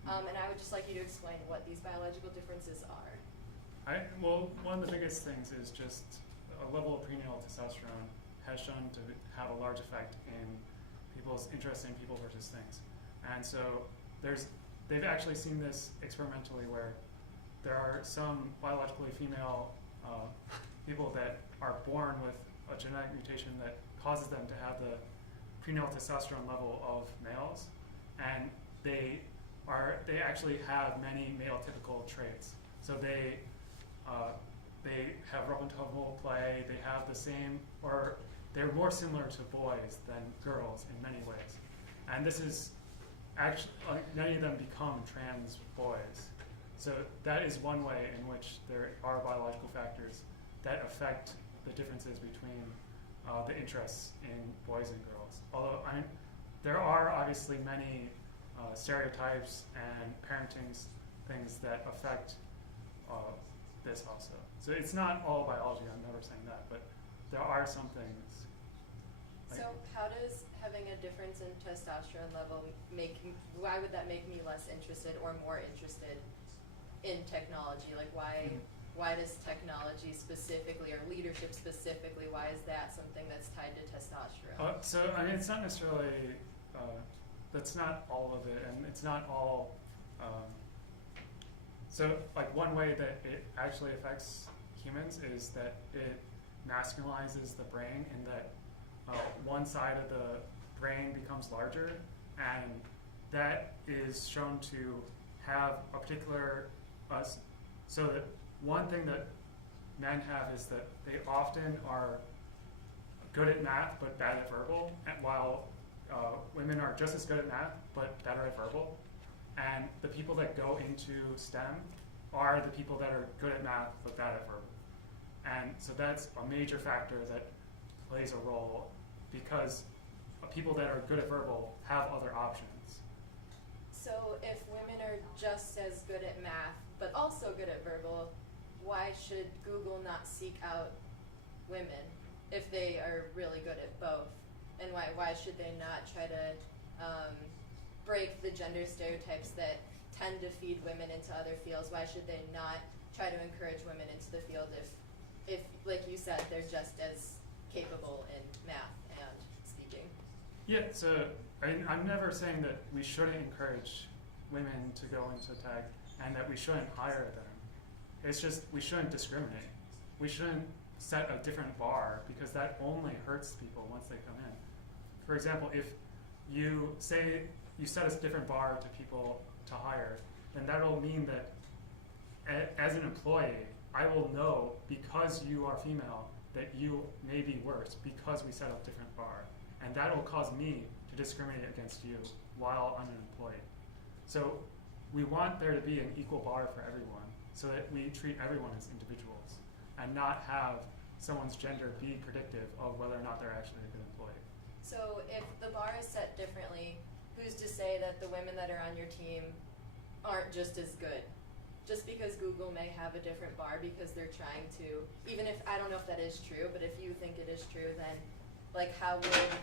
And I would just like you to explain what these biological differences are. Well, one of the biggest things is just a level of prenatal testosterone has shown to have a large effect in people's interest in people versus things. And so they've actually seen this experimentally where there are some biologically female people that are born with a genetic mutation that causes them to have the prenatal testosterone level of males, and they actually have many male-typical traits. So they have rough and tumble play. They have the same, or they're more similar to boys than girls in many ways. And this is actually, many of them become trans boys. So that is one way in which there are biological factors that affect the differences between the interests in boys and girls. Although there are obviously many stereotypes and parenting things that affect this also. So it's not all biology, I'm never saying that, but there are some things. So how does having a difference in testosterone level why would that make me less interested or more interested in technology? Like why does technology specifically, or leadership specifically, why is that something that's tied to testosterone? So it's not necessarily, that's not all of it, and it's not all, so like one way that it actually affects humans is that it masculinizes the brain in that one side of the brain becomes larger, and that is shown to have a particular, so that one thing that men have is that they often are good at math but bad at verbal, and while women are just as good at math but better at verbal. And the people that go into STEM are the people that are good at math but bad at verbal. And so that's a major factor that plays a role, because people that are good at verbal have other options. So if women are just as good at math but also good at verbal, why should Google not seek out women if they are really good at both? And why should they not try to break the gender stereotypes that tend to feed women into other fields? Why should they not try to encourage women into the field if like you said, they're just as capable in math and speaking? Yeah, so I'm never saying that we shouldn't encourage women to go into tech and that we shouldn't hire them. It's just we shouldn't discriminate. We shouldn't set a different bar, because that only hurts people once they come in. For example, if you say you set a different bar to people to hire, then that'll mean that as an employee, I will know, because you are female, that you may be worse because we set up a different bar. And that will cause me to discriminate against you while I'm an employee. So we want there to be an equal bar for everyone, so that we treat everyone as individuals and not have someone's gender be predictive of whether or not they're actually a good employee. So if the bar is set differently, who's to say that the women that are on your team aren't just as good? Just because Google may have a different bar because they're trying to, even if, I don't know if that is true, but if you think it is true, then like how would,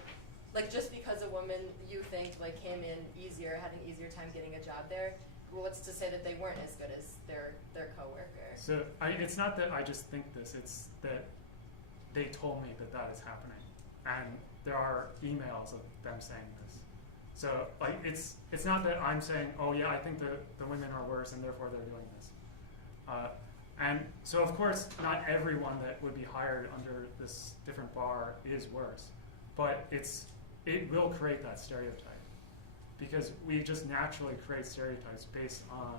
like just because a woman you think like came in easier, had an easier time getting a job there, well, what's to say that they weren't as good as their coworker? So it's not that I just think this, it's that they told me that that is happening. And there are emails of them saying this. So like it's not that I'm saying, oh yeah, I think the women are worse and therefore they're doing this. And so of course not everyone that would be hired under this different bar is worse, but it will create that stereotype. because we just naturally create stereotypes based on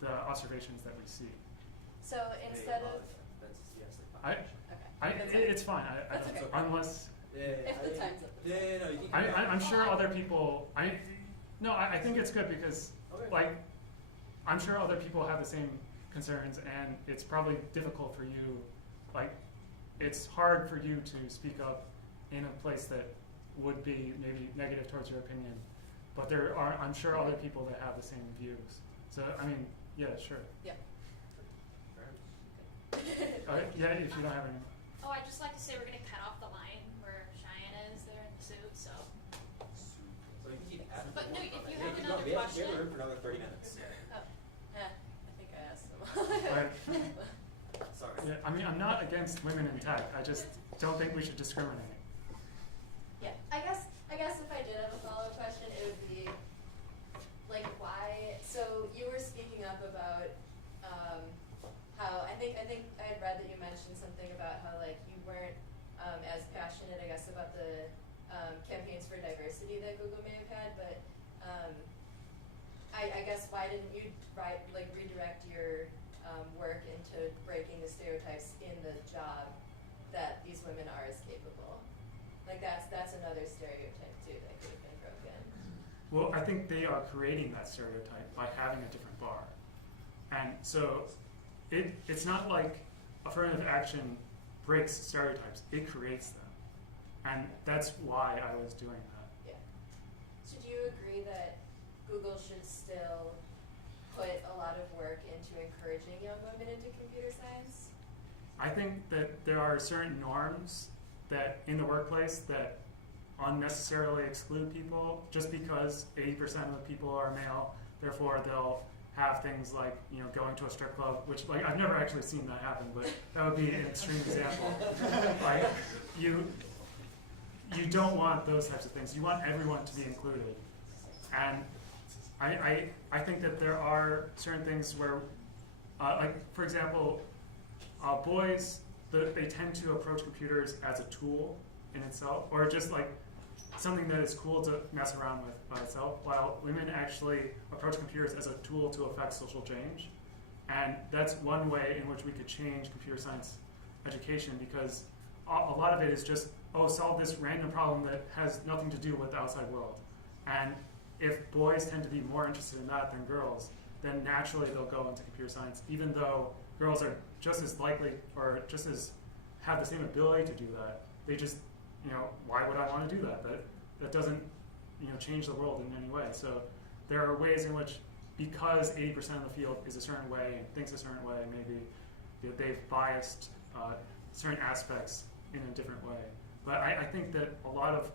the observations that we see. So instead of That's yes. I, okay, it's fine. I That's don't, okay. unless if the time's up. Yeah, no, you can. I'm sure other people. I think it's good because Okay. like I'm sure other people have the same concerns, and it's probably difficult for you. Like it's hard for you to speak up in a place that would be maybe negative towards your opinion, but there are, I'm sure, other people that have the same views. So I mean, yeah, sure. Yeah. Yeah, if you don't have any. Oh, I'd just like to say we're gonna cut off the line where Cheyenne is there in the suit, so. So you can keep asking. But for no, more if you about have it. another we have question- room for another 30 minutes. I think I asked them. Right. Sorry. Yeah, I mean, I'm not against women in tech. I just don't think we should discriminate. Yeah, I guess if I did have a follow-up question, it would be like why. So you were speaking up about how I think I had read that you mentioned something about how like you weren't as passionate, I guess, about the campaigns for diversity that Google may have had, but I guess why didn't you redirect your work into breaking the stereotypes in the job that these women are as capable? Like that's another stereotype too that could have been broken. Well, I think they are creating that stereotype by having a different bar. And so it's not like affirmative action breaks stereotypes, it creates them. And that's why I was doing that. Yeah. So do you agree that Google should still put a lot of work into encouraging young women into computer science? I think that there are certain norms that in the workplace that unnecessarily exclude people just because 80% of the people are male, therefore they'll have things like, going to a strip club, which like I've never actually seen that happen, but that would be an extreme example. Like you don't want those types of things. You want everyone to be included. And I think that there are certain things where, like for example, boys, they tend to approach computers as a tool in itself, or just like something that is cool to mess around with by itself, while women actually approach computers as a tool to affect social change. And that's one way in which we could change computer science education, because a lot of it is just, solve this random problem that has nothing to do with the outside world. And if boys tend to be more interested in that than girls, then naturally they'll go into computer science, even though girls are just as likely or just as have the same ability to do that. They just, why would I want to do that? That doesn't, change the world in any way. So there are ways in which, because 80% of the field is a certain way and thinks a certain way, maybe they've biased certain aspects in a different way. But I think that a lot of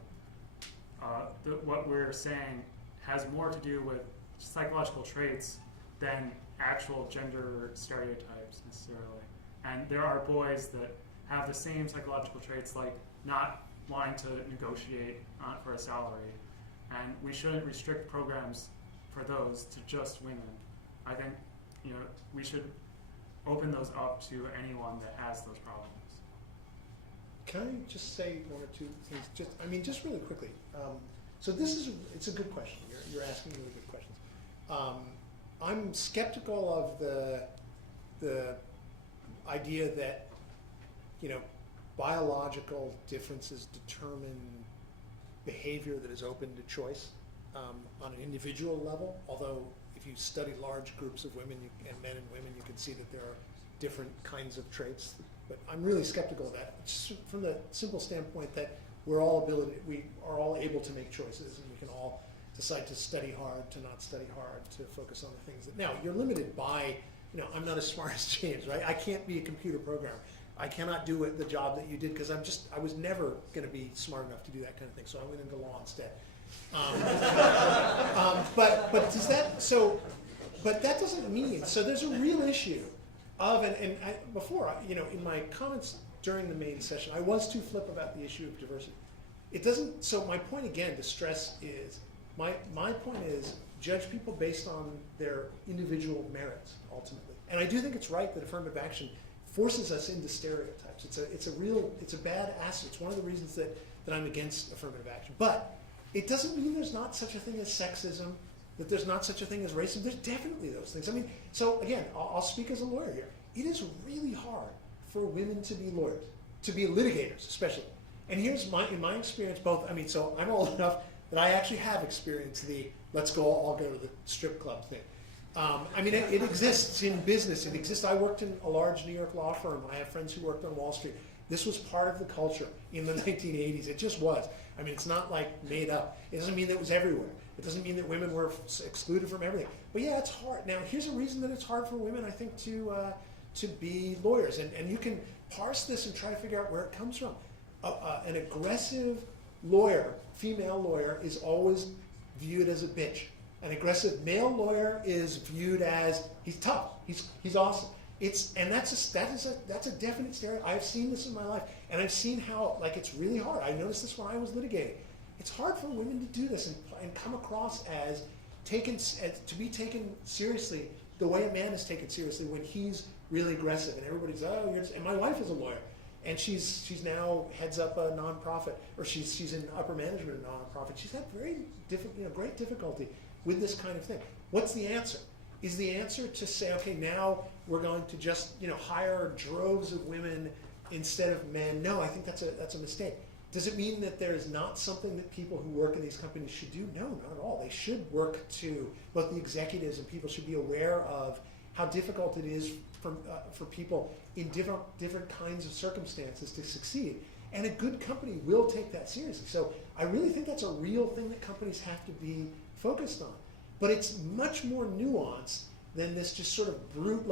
what we're saying has more to do with psychological traits than actual gender stereotypes necessarily. And there are boys that have the same psychological traits, like not wanting to negotiate for a salary. And we shouldn't restrict programs for those to just women. I think we should open those up to anyone that has those problems. Can I just say one or two things? Just really quickly. So it's a good question. You're asking really good questions. I'm skeptical of the idea that biological differences determine behavior that is open to choice on an individual level. Although if you study large groups of women and men and women, you can see that there are different kinds of traits. But I'm really skeptical of that, just from the simple standpoint that we are all able to make choices, and we can all decide to study hard, to not study hard, to focus on the things that. Now, you're limited by, I'm not as smart as James, right? I can't be a computer programmer. I cannot do the job that you did because I was never going to be smart enough to do that kind of thing. So I went into law instead. But does that But that doesn't mean. So there's a real issue of in my comments during the main session, I was too flip about the issue of diversity. It doesn't. So my point again, the stress is my point is judge people based on their individual merits ultimately. And I do think it's right that affirmative action forces us into stereotypes. It's a bad asset. It's one of the reasons that I'm against affirmative action. But It doesn't mean there's not such a thing as sexism, that there's not such a thing as racism. There's definitely those things. I mean, so again, I'll speak as a lawyer here. It is really hard for women to be lawyers, to be litigators especially. And here's in my experience, both, I mean, so I'm old enough that I actually have experienced the let's all go to the strip club thing. I mean, it exists in business. It exists. I worked in a large New York law firm. I have friends who worked on Wall Street. This was part of the culture in the 1980s. It just was. I mean, it's not like made up. It doesn't mean that it was everywhere. It doesn't mean that women were excluded from everything. But yeah, it's hard. Now, here's a reason that it's hard for women, I think, to be lawyers. And you can parse this and try to figure out where it comes from. An aggressive lawyer, female lawyer, is always viewed as a bitch. An aggressive male lawyer is viewed as he's tough, he's awesome. That's a definite stereotype. I've seen this in my life, and I've seen how it's really hard. I noticed this when I was litigating. It's hard for women to do this and come across as to be taken seriously the way a man is taken seriously when he's really aggressive, and everybody's and my wife is a lawyer. And she's now heads up a nonprofit, or she's in upper management of a nonprofit. She's had great difficulty with this kind of thing. What's the answer? Is the answer to say, okay, now we're going to just hire droves of women instead of men? No, I think that's a mistake. Does it mean that there's not something that people who work in these companies should do? No, not at all. They should work to, both the executives and people should be aware of how difficult it is for people in different kinds of circumstances to succeed. And a good company will take that seriously. So I really think that's a real thing that companies have to be focused on. But it's much more nuanced than this just sort of brute,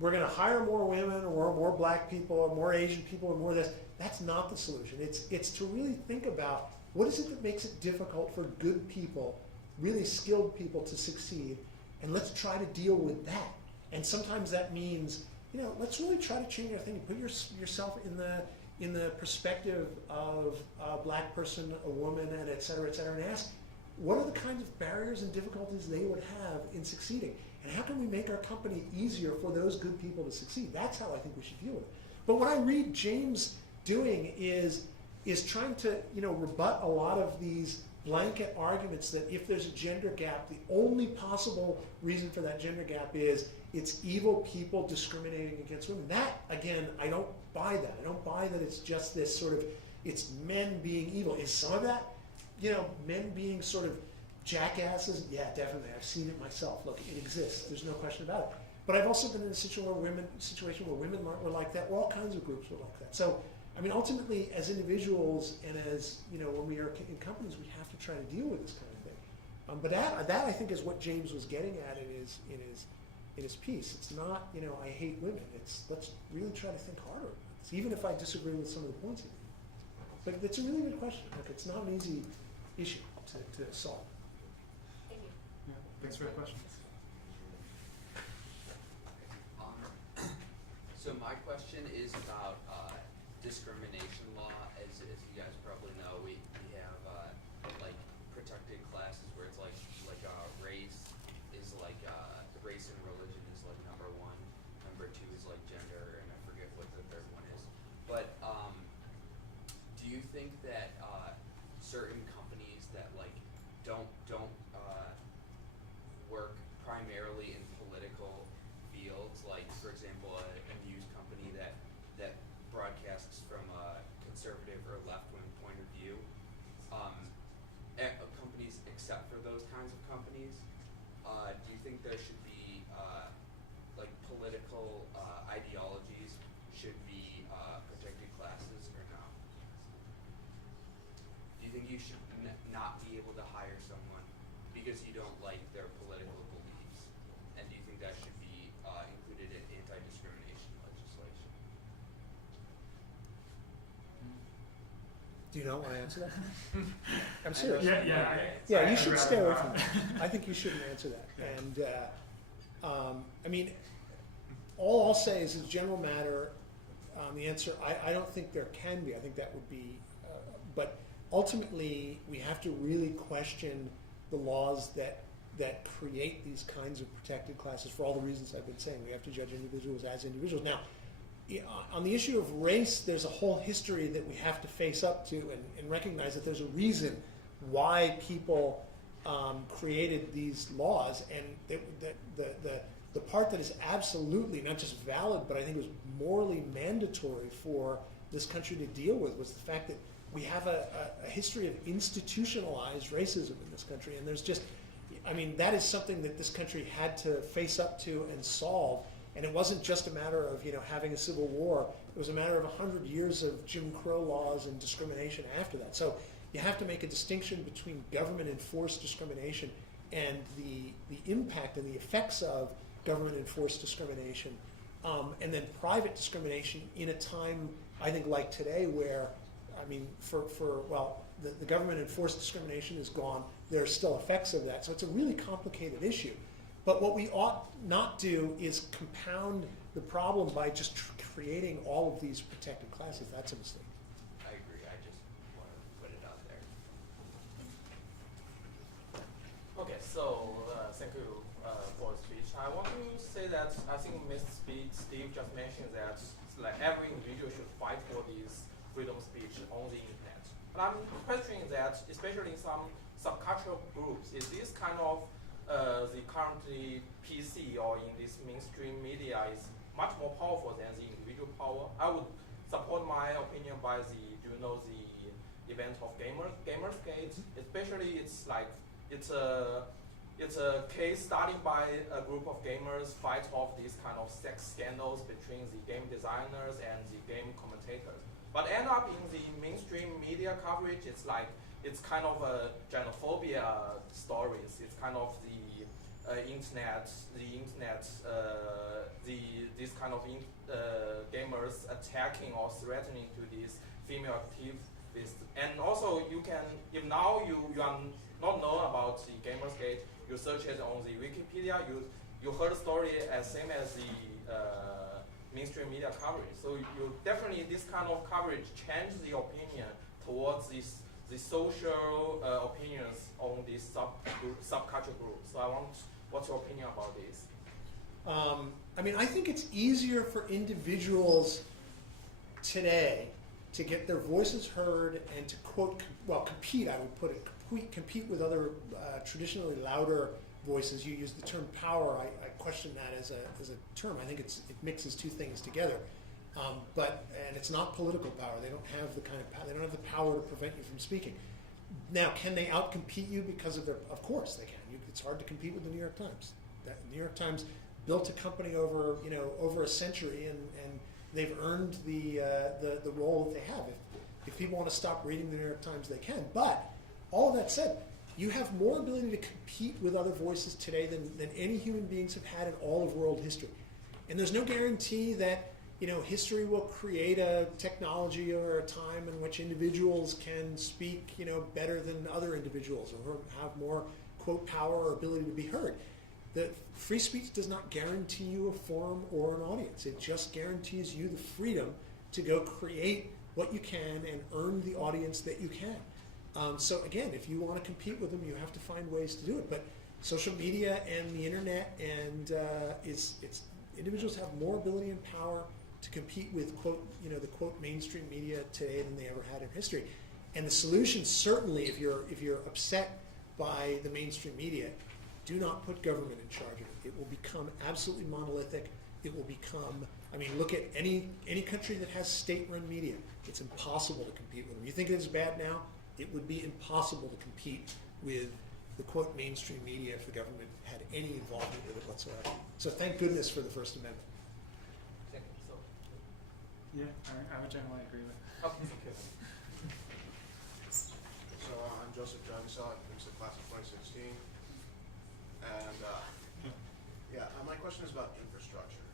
we're going to hire more women or more black people or more Asian people or more this. That's not the solution. It's to really think about what is it that makes it difficult for good people, really skilled people to succeed, and let's try to deal with that. And sometimes that means, let's really try to change our thinking. Put yourself in the perspective of a black person, a woman, and et cetera, and ask, what are the kinds of barriers and difficulties they would have in succeeding? And how can we make our company easier for those good people to succeed? That's how I think we should deal with it. But what I read James doing is trying to rebut a lot of these blanket arguments that if there's a gender gap, the only possible reason for that gender gap is it's evil people discriminating against women. That, again, I don't buy that. I don't buy that it's just this sort of, it's men being evil. Is some of that, men being sort of jackasses? Yeah, definitely. I've seen it myself. Look, it exists. There's no question about it. But I've also been in a situation where women were like that, where all kinds of groups were like that. So, I mean, ultimately, as individuals and as, when we are in companies, we have to try to deal with this kind of thing. But that I think is what James was getting at in his piece. It's not, I hate women. It's let's really try to think harder about this, even if I disagree with some of the points he made. But it's a really good question. Look, it's not an easy issue to solve. Thank you. Yeah, thanks for the question. So my question is about discrimination law. As you guys probably know, we have protected classes where it's race is race and religion is number one, number two is gender, and I forget what the third one is. But do you think that certain companies that don't work primarily in political fields, for example a news company that broadcasts from a conservative or left-wing point of view, companies except for those kinds of companies, do you think there should be political ideologies should be protected classes or not? Do you think you should not be able to hire someone because you don't like their political beliefs? And do you think that should be included in anti-discrimination legislation? Do you not want to answer that? I'm serious. Yeah, you should I'd stay away rather from not. that. I think you shouldn't answer that. Yeah. And I mean, all I'll say is, as a general matter, the answer, I don't think there can be. I think that would be, but ultimately, we have to really question the laws that create these kinds of protected classes for all the reasons I've been saying. We have to judge individuals as individuals. Now, on the issue of race, there's a whole history that we have to face up to and recognize that there's a reason why people created these laws, and the part that is absolutely not just valid, but I think was morally mandatory for this country to deal with was the fact that we have a history of institutionalized racism in this country, and there's just, I mean, that is something that this country had to face up to and solve, and it wasn't just a matter of, you know, having a civil war. It was a matter of 100 years of Jim Crow laws and discrimination after that. So you have to make a distinction between government-enforced discrimination and the impact and the effects of government-enforced discrimination, and then private discrimination in a time, I think, like today, where, I mean, the government-enforced discrimination is gone. There are still effects of that. So it's a really complicated issue. But what we ought not do is compound the problem by just creating all of these protected classes. That's a mistake. I agree. I just want to put it out there. Okay, so thank you for the speech. I want to say that I think Mr. Steve just mentioned that like every individual should fight for this freedom of speech on the internet. But I'm questioning that, especially in some subcultural groups, is this kind of the currently PC or in this mainstream media is much more powerful than the individual power? I would support my opinion by the event of Gamersgate. Especially, it's like it's a case starting by a group of gamers fight off these kind of sex scandals between the game designers and the game commentators. But end up in the mainstream media coverage, it's like it's kind of a xenophobia stories. It's kind of the these kind of gamers attacking or threatening to these female activists. And also, you can, if now you are not know about the Gamersgate, you search it on the Wikipedia. You heard the story as same as the mainstream media coverage. So you definitely, this kind of coverage change the opinion towards the social opinions on this subculture group. So what's your opinion about this? I mean, I think it's easier for individuals today to get their voices heard and to compete, I would put it, compete with other traditionally louder voices. You use the term power. I question that as a term. I think it mixes two things together. And it's not political power. They don't have the kind of power. They don't have the power to prevent you from speaking. Now, can they outcompete you because of their? Of course they can. It's hard to compete with the New York Times. The New York Times built a company over a century, and they've earned the role that they have. If people want to stop reading the New York Times, they can. But all of that said, you have more ability to compete with other voices today than any human beings have had in all of world history. And there's no guarantee that history will create a technology or a time in which individuals can speak better than other individuals or have more quote power or ability to be heard. The free speech does not guarantee you a forum or an audience. It just guarantees you the freedom to go create what you can and earn the audience that you can. So again, if you want to compete with them, you have to find ways to do it. But social media and the internet and individuals have more ability and power to compete with the quote mainstream media today than they ever had in history. And the solution, certainly, if you're upset by the mainstream media, do not put government in charge of it. It will become absolutely monolithic. It will become, look at any country that has state-run media. It's impossible to compete with them. You think it's bad now? It would be impossible to compete with the quote mainstream media if the government had any involvement with it whatsoever. So thank goodness for the First Amendment. Yeah, I would generally agree with. Okay. So I'm Joseph Dragisov, I'm the class of 2016, and my question is about infrastructure.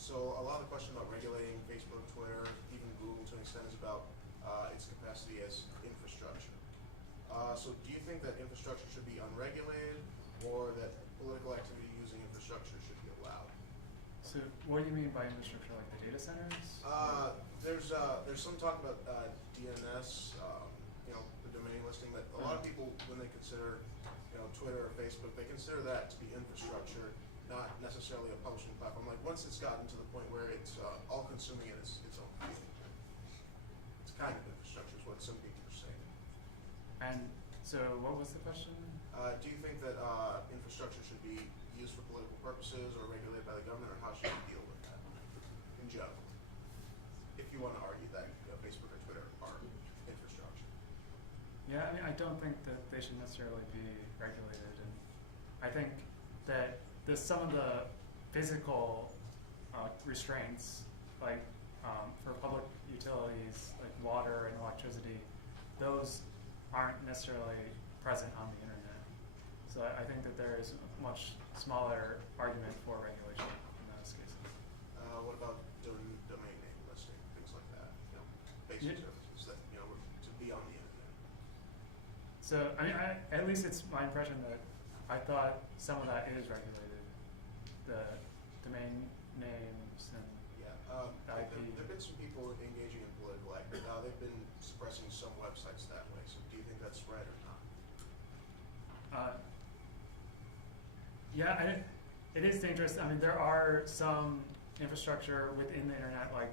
So a lot of the question about regulating Facebook, Twitter, even Google to an extent is about its capacity as infrastructure. So do you think that infrastructure should be unregulated, or that political activity using infrastructure should be allowed? So what do you mean by infrastructure, like the data centers? There's some talk about DNS, the domain listing, but a lot of people, when they consider, Twitter or Facebook, they consider that to be infrastructure, not necessarily a publishing platform. Like once it's gotten to the point where it's all-consuming in its own field, it's kind of infrastructure, is what some people are saying. And so what was the question? Do you think that infrastructure should be used for political purposes or regulated by the government, or how should we deal with that in general? If you want to argue that Facebook or Twitter are infrastructure. Yeah, I mean, I don't think that they should necessarily be regulated, and I think that some of the physical restraints, like for public utilities like water and electricity, those aren't necessarily present on the internet. So I think that there is a much smaller argument for regulation in those cases. What about domain name listing, things like that? Basic services that to be on the internet. So I mean, at least it's my impression that I thought some of that is regulated, the domain names and IP. There've been some people engaging in political activity. They've been suppressing some websites that way. So do you think that's right or not? Yeah, it is dangerous. I mean, there are some infrastructure within the internet, like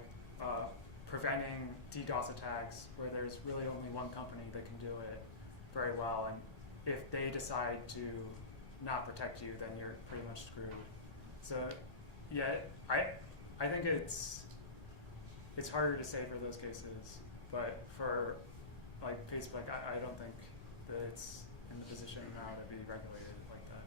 preventing DDoS attacks, where there's really only one company that can do it very well, and if they decide to not protect you, then you're pretty much screwed. So, yeah, I think it's harder to say for those cases, but for like Facebook, I don't think that it's in the position now to be regulated like that.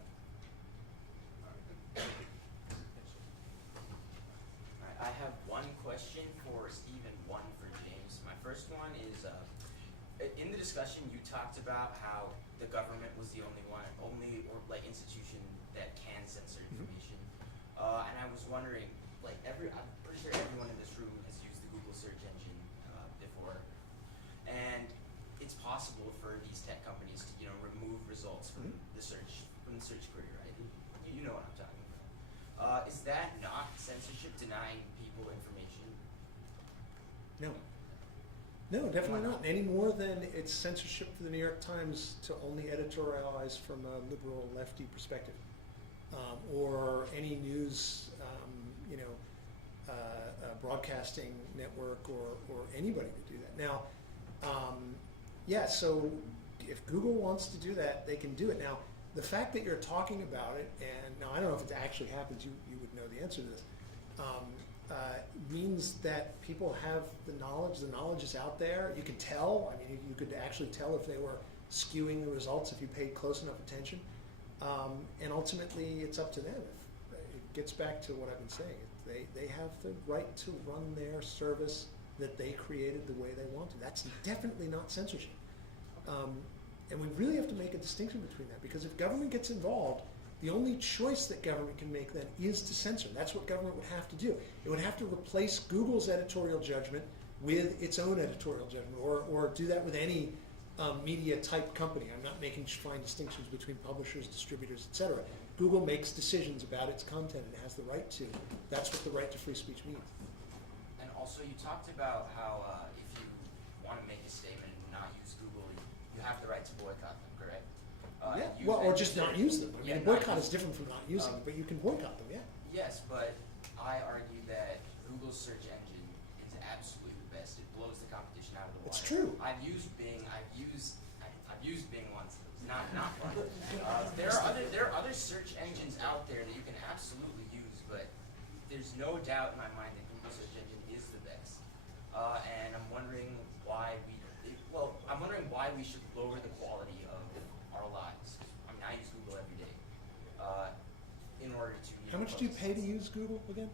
Alright, I have one question for Steve and one for James. My first one is, in the discussion you talked about how the government was the only institution that can censor information. And I was wondering, I'm pretty sure everyone in this room has used the Google search engine before. And it's possible for these tech companies to, remove results from the search query, right? You know what I'm talking about. Is that not censorship, denying people information? No. No, definitely not. Any more than it's censorship for the New York Times to only editorialize from a liberal lefty perspective, or any news, broadcasting network or anybody to do that. Now, so if Google wants to do that, they can do it. Now, the fact that you're talking about it, and now I don't know if it actually happens, you would know the answer to this, means that people have the knowledge is out there. You can tell, you could actually tell if they were skewing the results if you paid close enough attention. And ultimately, it's up to them. It gets back to what I've been saying. They have the right to run their service that they created the way they want to. That's definitely not censorship. And we really have to make a distinction between that, because if government gets involved, the only choice that government can make then is to censor. That's what government would have to do. It would have to replace Google's editorial judgment with its own editorial judgment, or do that with any media type company. I'm not making fine distinctions between publishers, distributors, etc. Google makes decisions about its content and has the right to. That's what the right to free speech means. And also, you talked about how if you want to make a statement and not use Google, you have the right to boycott them, correct? Or just not use them. A boycott is different from not using them, but you can boycott them, yeah. Yes, but I argue that Google's search engine is absolutely the best. It blows the competition out of the water. It's true. I've used Bing. I've used Bing once. Not fun. There are other search engines out there that you can absolutely use, but there's no doubt in my mind that Google search engine is the best. And I'm wondering why we should lower the quality of our lives. I use Google every day in order to. How much do you pay to use Google again?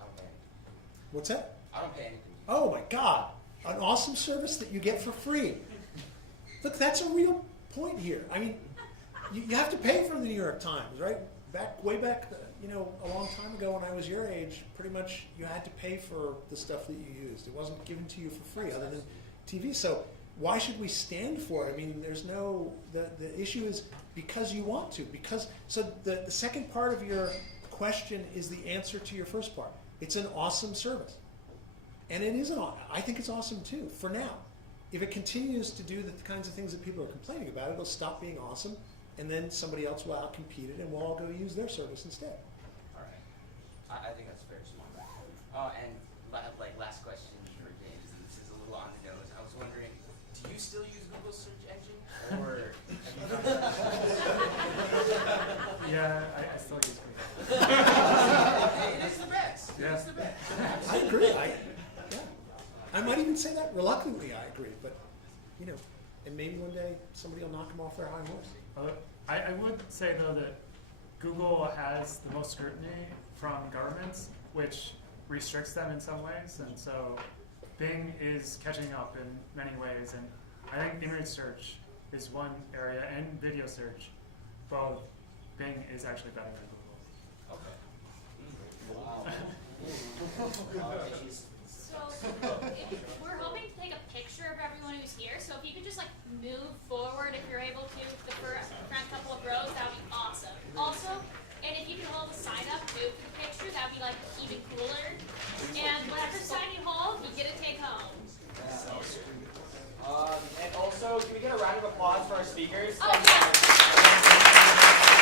I don't pay anything. What's that? I don't pay anything. Oh my God! An awesome service that you get for free. Look, that's a real point here. You have to pay for the New York Times, right? Way back, a long time ago when I was your age, pretty much you had to pay for the stuff that you used. It wasn't given to you for free, other than TV. So why should we stand for it? There's no. The issue is because you want to. So the second part of your question is the answer to your first part. It's an awesome service, and it is I think it's awesome too. For now, if it continues to do the kinds of things that people are complaining about, it'll stop being awesome, and then somebody else will outcompete it, and we'll all go use their service instead. All right, I think that's fair. And last question for James. This is a little on the nose. I was wondering, do you still use Google search engine, Or have you found Yeah, I still use Google. it is the best. Yeah. It's the best. I agree. Yeah. I might even say that reluctantly. I agree, but you know, and maybe one day somebody will knock them off their high horse. I would say though that Google has the most scrutiny from governments, which restricts them in some ways, and so Bing is catching up in many ways, and I think image search is one area, and video search, both. Bing is actually better than Google. Okay. Wow. So we're hoping to take a picture of everyone who's here. So if you could just like move forward if you're able to, the front couple of rows, that would be awesome. Also, and if you can hold the sign up, move for the picture, that would be like even cooler. And whatever sign you hold, you get to take home. And also, can we get a round of applause for our speakers? Oh, yeah.